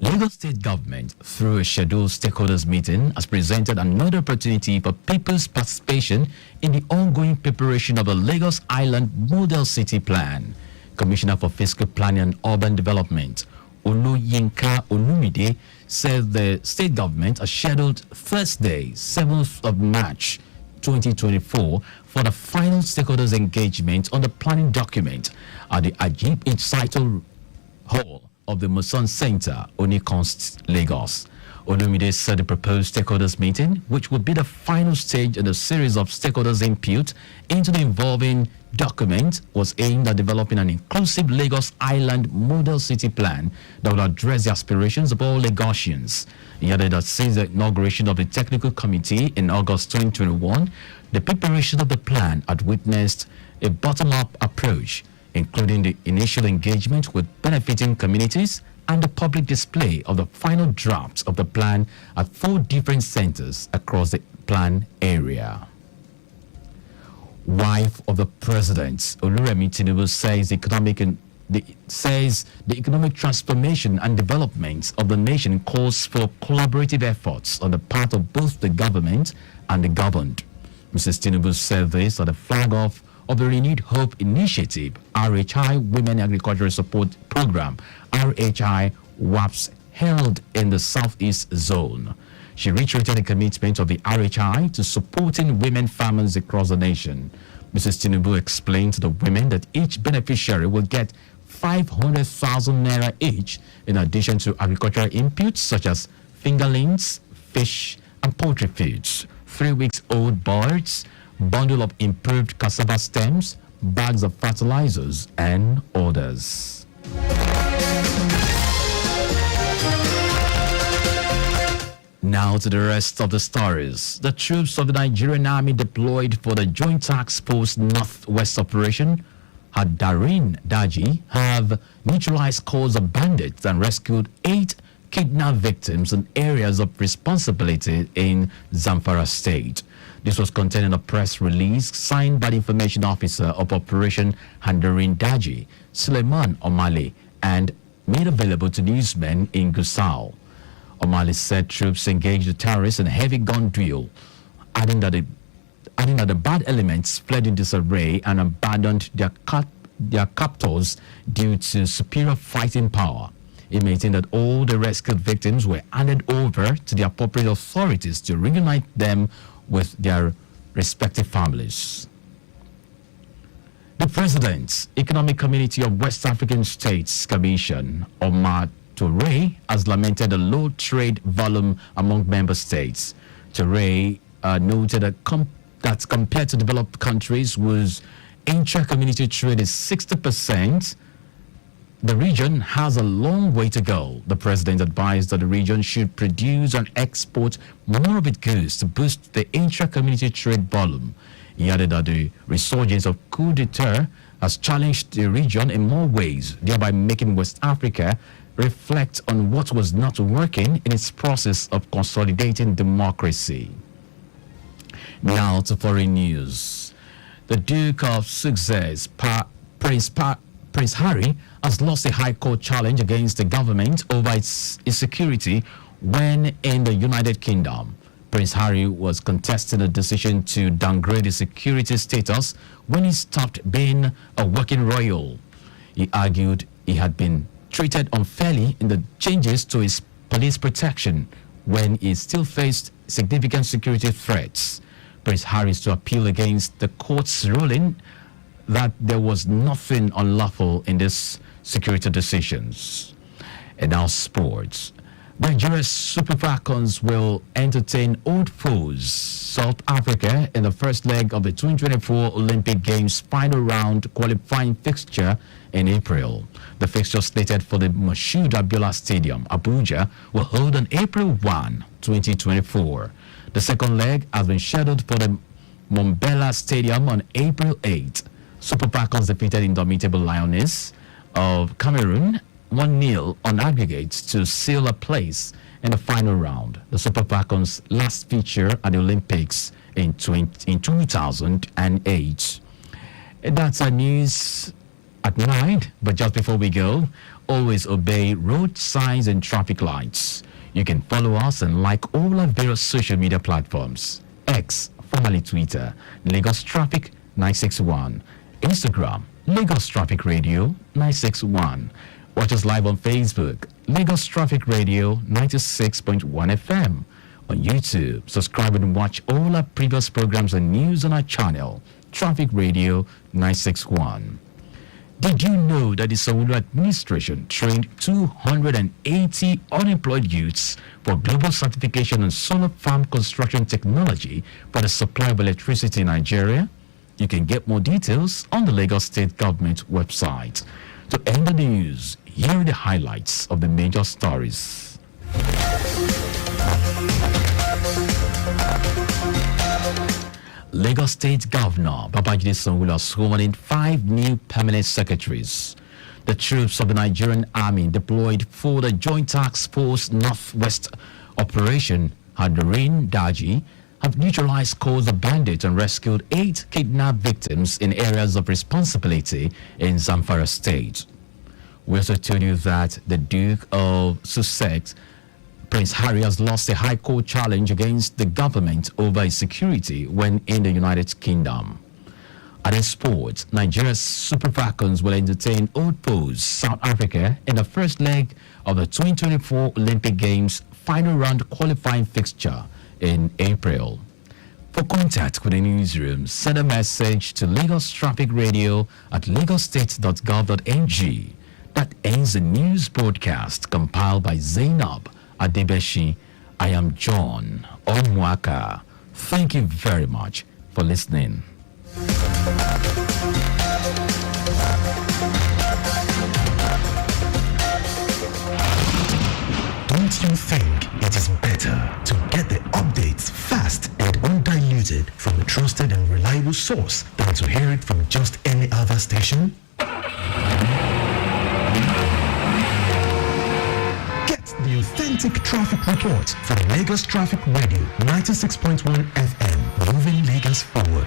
Lagos State Government, through a scheduled stakeholders meeting, has presented another opportunity for people's participation in the ongoing preparation of the Lagos Island Model City Plan. Commissioner for Fiscal Planning and Urban Development, Oluyinka Olumide, said the state government has scheduled Thursday, 7th of March 2024, for the final stakeholders engagement on the planning document at the Ajib Incital Hall of the Muson Center, Onikonst, Lagos. Olumide said the proposed stakeholders meeting, which would be the final stage in a series of stakeholders input into the involving document, was aimed at developing an inclusive Lagos Island Model City Plan that would address the aspirations of all Lagosians. He added that since the inauguration of the technical committee in August 2021, the preparation of the plan had witnessed a bottom-up approach, including the initial engagement with benefiting communities and the public display of the final drafts of the plan at 4 different centers across the plan area. Wife of the president, Oluremi Tinubu, says the economic transformation and development of the nation calls for collaborative efforts on the part of both the government and the governed. Mrs. Tinubu said this at the flag-off of the Renewed Hope Initiative, RHI Women Agricultural Support Program, RHI WAPS, held in the Southeast Zone. She reiterated the commitment of the RHI to supporting women farmers across the nation. Mrs. Tinubu explained to the women that each beneficiary will get 500,000 naira each, in addition to agricultural inputs such as fingerlings, fish, and poultry foods, 3 weeks old birds, bundle of improved cassava stems, bags of fertilizers, and others. Now to the rest of the stories. The troops of the Nigerian Army deployed for the Joint Task Force Northwest Operation at Darin Daji have neutralized calls of bandits and rescued 8 kidnapped victims in areas of responsibility in Zamfara State. This was contained in a press release signed by the information officer of Operation Handarin Daji, Suleiman Omale, and made available to newsmen in Gusau. Omale said troops engaged the terrorists in a heavy gun drill, adding that the bad elements fled in disarray and abandoned their captors due to superior fighting power. He maintained that all the rescued victims were handed over to the appropriate authorities to reunite them with their respective families. The President's Economic Community of West African States Commission, Omar Toure, has lamented the low trade volume among member states. Toure noted that compared to developed countries whose intra-community trade is 60%, the region has a long way to go. The president advised that the region should produce and export more of its goods to boost the intra-community trade volume. He added that the resurgence of coup d'etat has challenged the region in more ways, thereby making West Africa reflect on what was not working in its process of consolidating democracy. Now to foreign news. The Duke of Sussex, Prince Harry, has lost a High Court challenge against the government over its insecurity when in the United Kingdom. Prince Harry was contesting a decision to downgrade his security status when he stopped being a working royal. He argued he had been treated unfairly in the changes to his police protection when he still faced significant security threats. Prince Harry is to appeal against the court's ruling that there was nothing unlawful in these security decisions. And now sports. Nigeria's Super Falcons will entertain old foes South Africa in the first leg of the 2024 Olympic Games final round qualifying fixture in April. The fixture slated for the Moshood Abiola Stadium, Abuja, will hold on April 1, 2024. The second leg has been scheduled for the Mombela Stadium on April 8. Super Falcons defeated Indomitable Lioness of Cameroon 1-0 on aggregate to seal a place in the final round. The Super Falcons last feature at the Olympics in 2008. And that's our news at 9, but just before we go, always obey road signs and traffic lights. You can follow us and like all our various social media platforms. X, formerly Twitter, Lagos Traffic 961. Instagram, Lagos Traffic Radio 961. Watch us live on Facebook, Lagos Traffic Radio 96.1 FM. On YouTube, subscribe and watch all our previous programs and news on our channel, Traffic Radio 961. Did you know that the Sanwo-Olu administration trained 280 unemployed youths for global certification on solar farm construction technology for the supply of electricity in Nigeria? You can get more details on the Lagos State Government website. To end the news, here are the highlights of the major stories. Lagos State Governor Babajide Sanwo-Olu has sworn in 5 new permanent secretaries. The troops of the Nigerian Army deployed for the Joint Task Force Northwest Operation Hadarin Daji have neutralized scores of bandits and rescued 8 kidnapped victims in areas of responsibility in Zamfara State. We also told you that the Duke of Sussex, Prince Harry, has lost a High Court challenge against the government over his security when in the United Kingdom. And in sports, Nigeria's Super Falcons will entertain old foes South Africa in the first leg of the 2024 Olympic Games final round qualifying fixture in April. For contact with the newsroom, send a message to Lagos Traffic Radio at lagosstate.gov.ng. That ends the news broadcast compiled by Zainab Adebeshi. I am John Omoaka. Thank you very much for listening. Don't you think it is better to get the updates fast and undiluted from a trusted and reliable source than to hear it from just any other station? Get the authentic traffic report from Lagos Traffic Radio 96.1 FM, moving Lagos forward.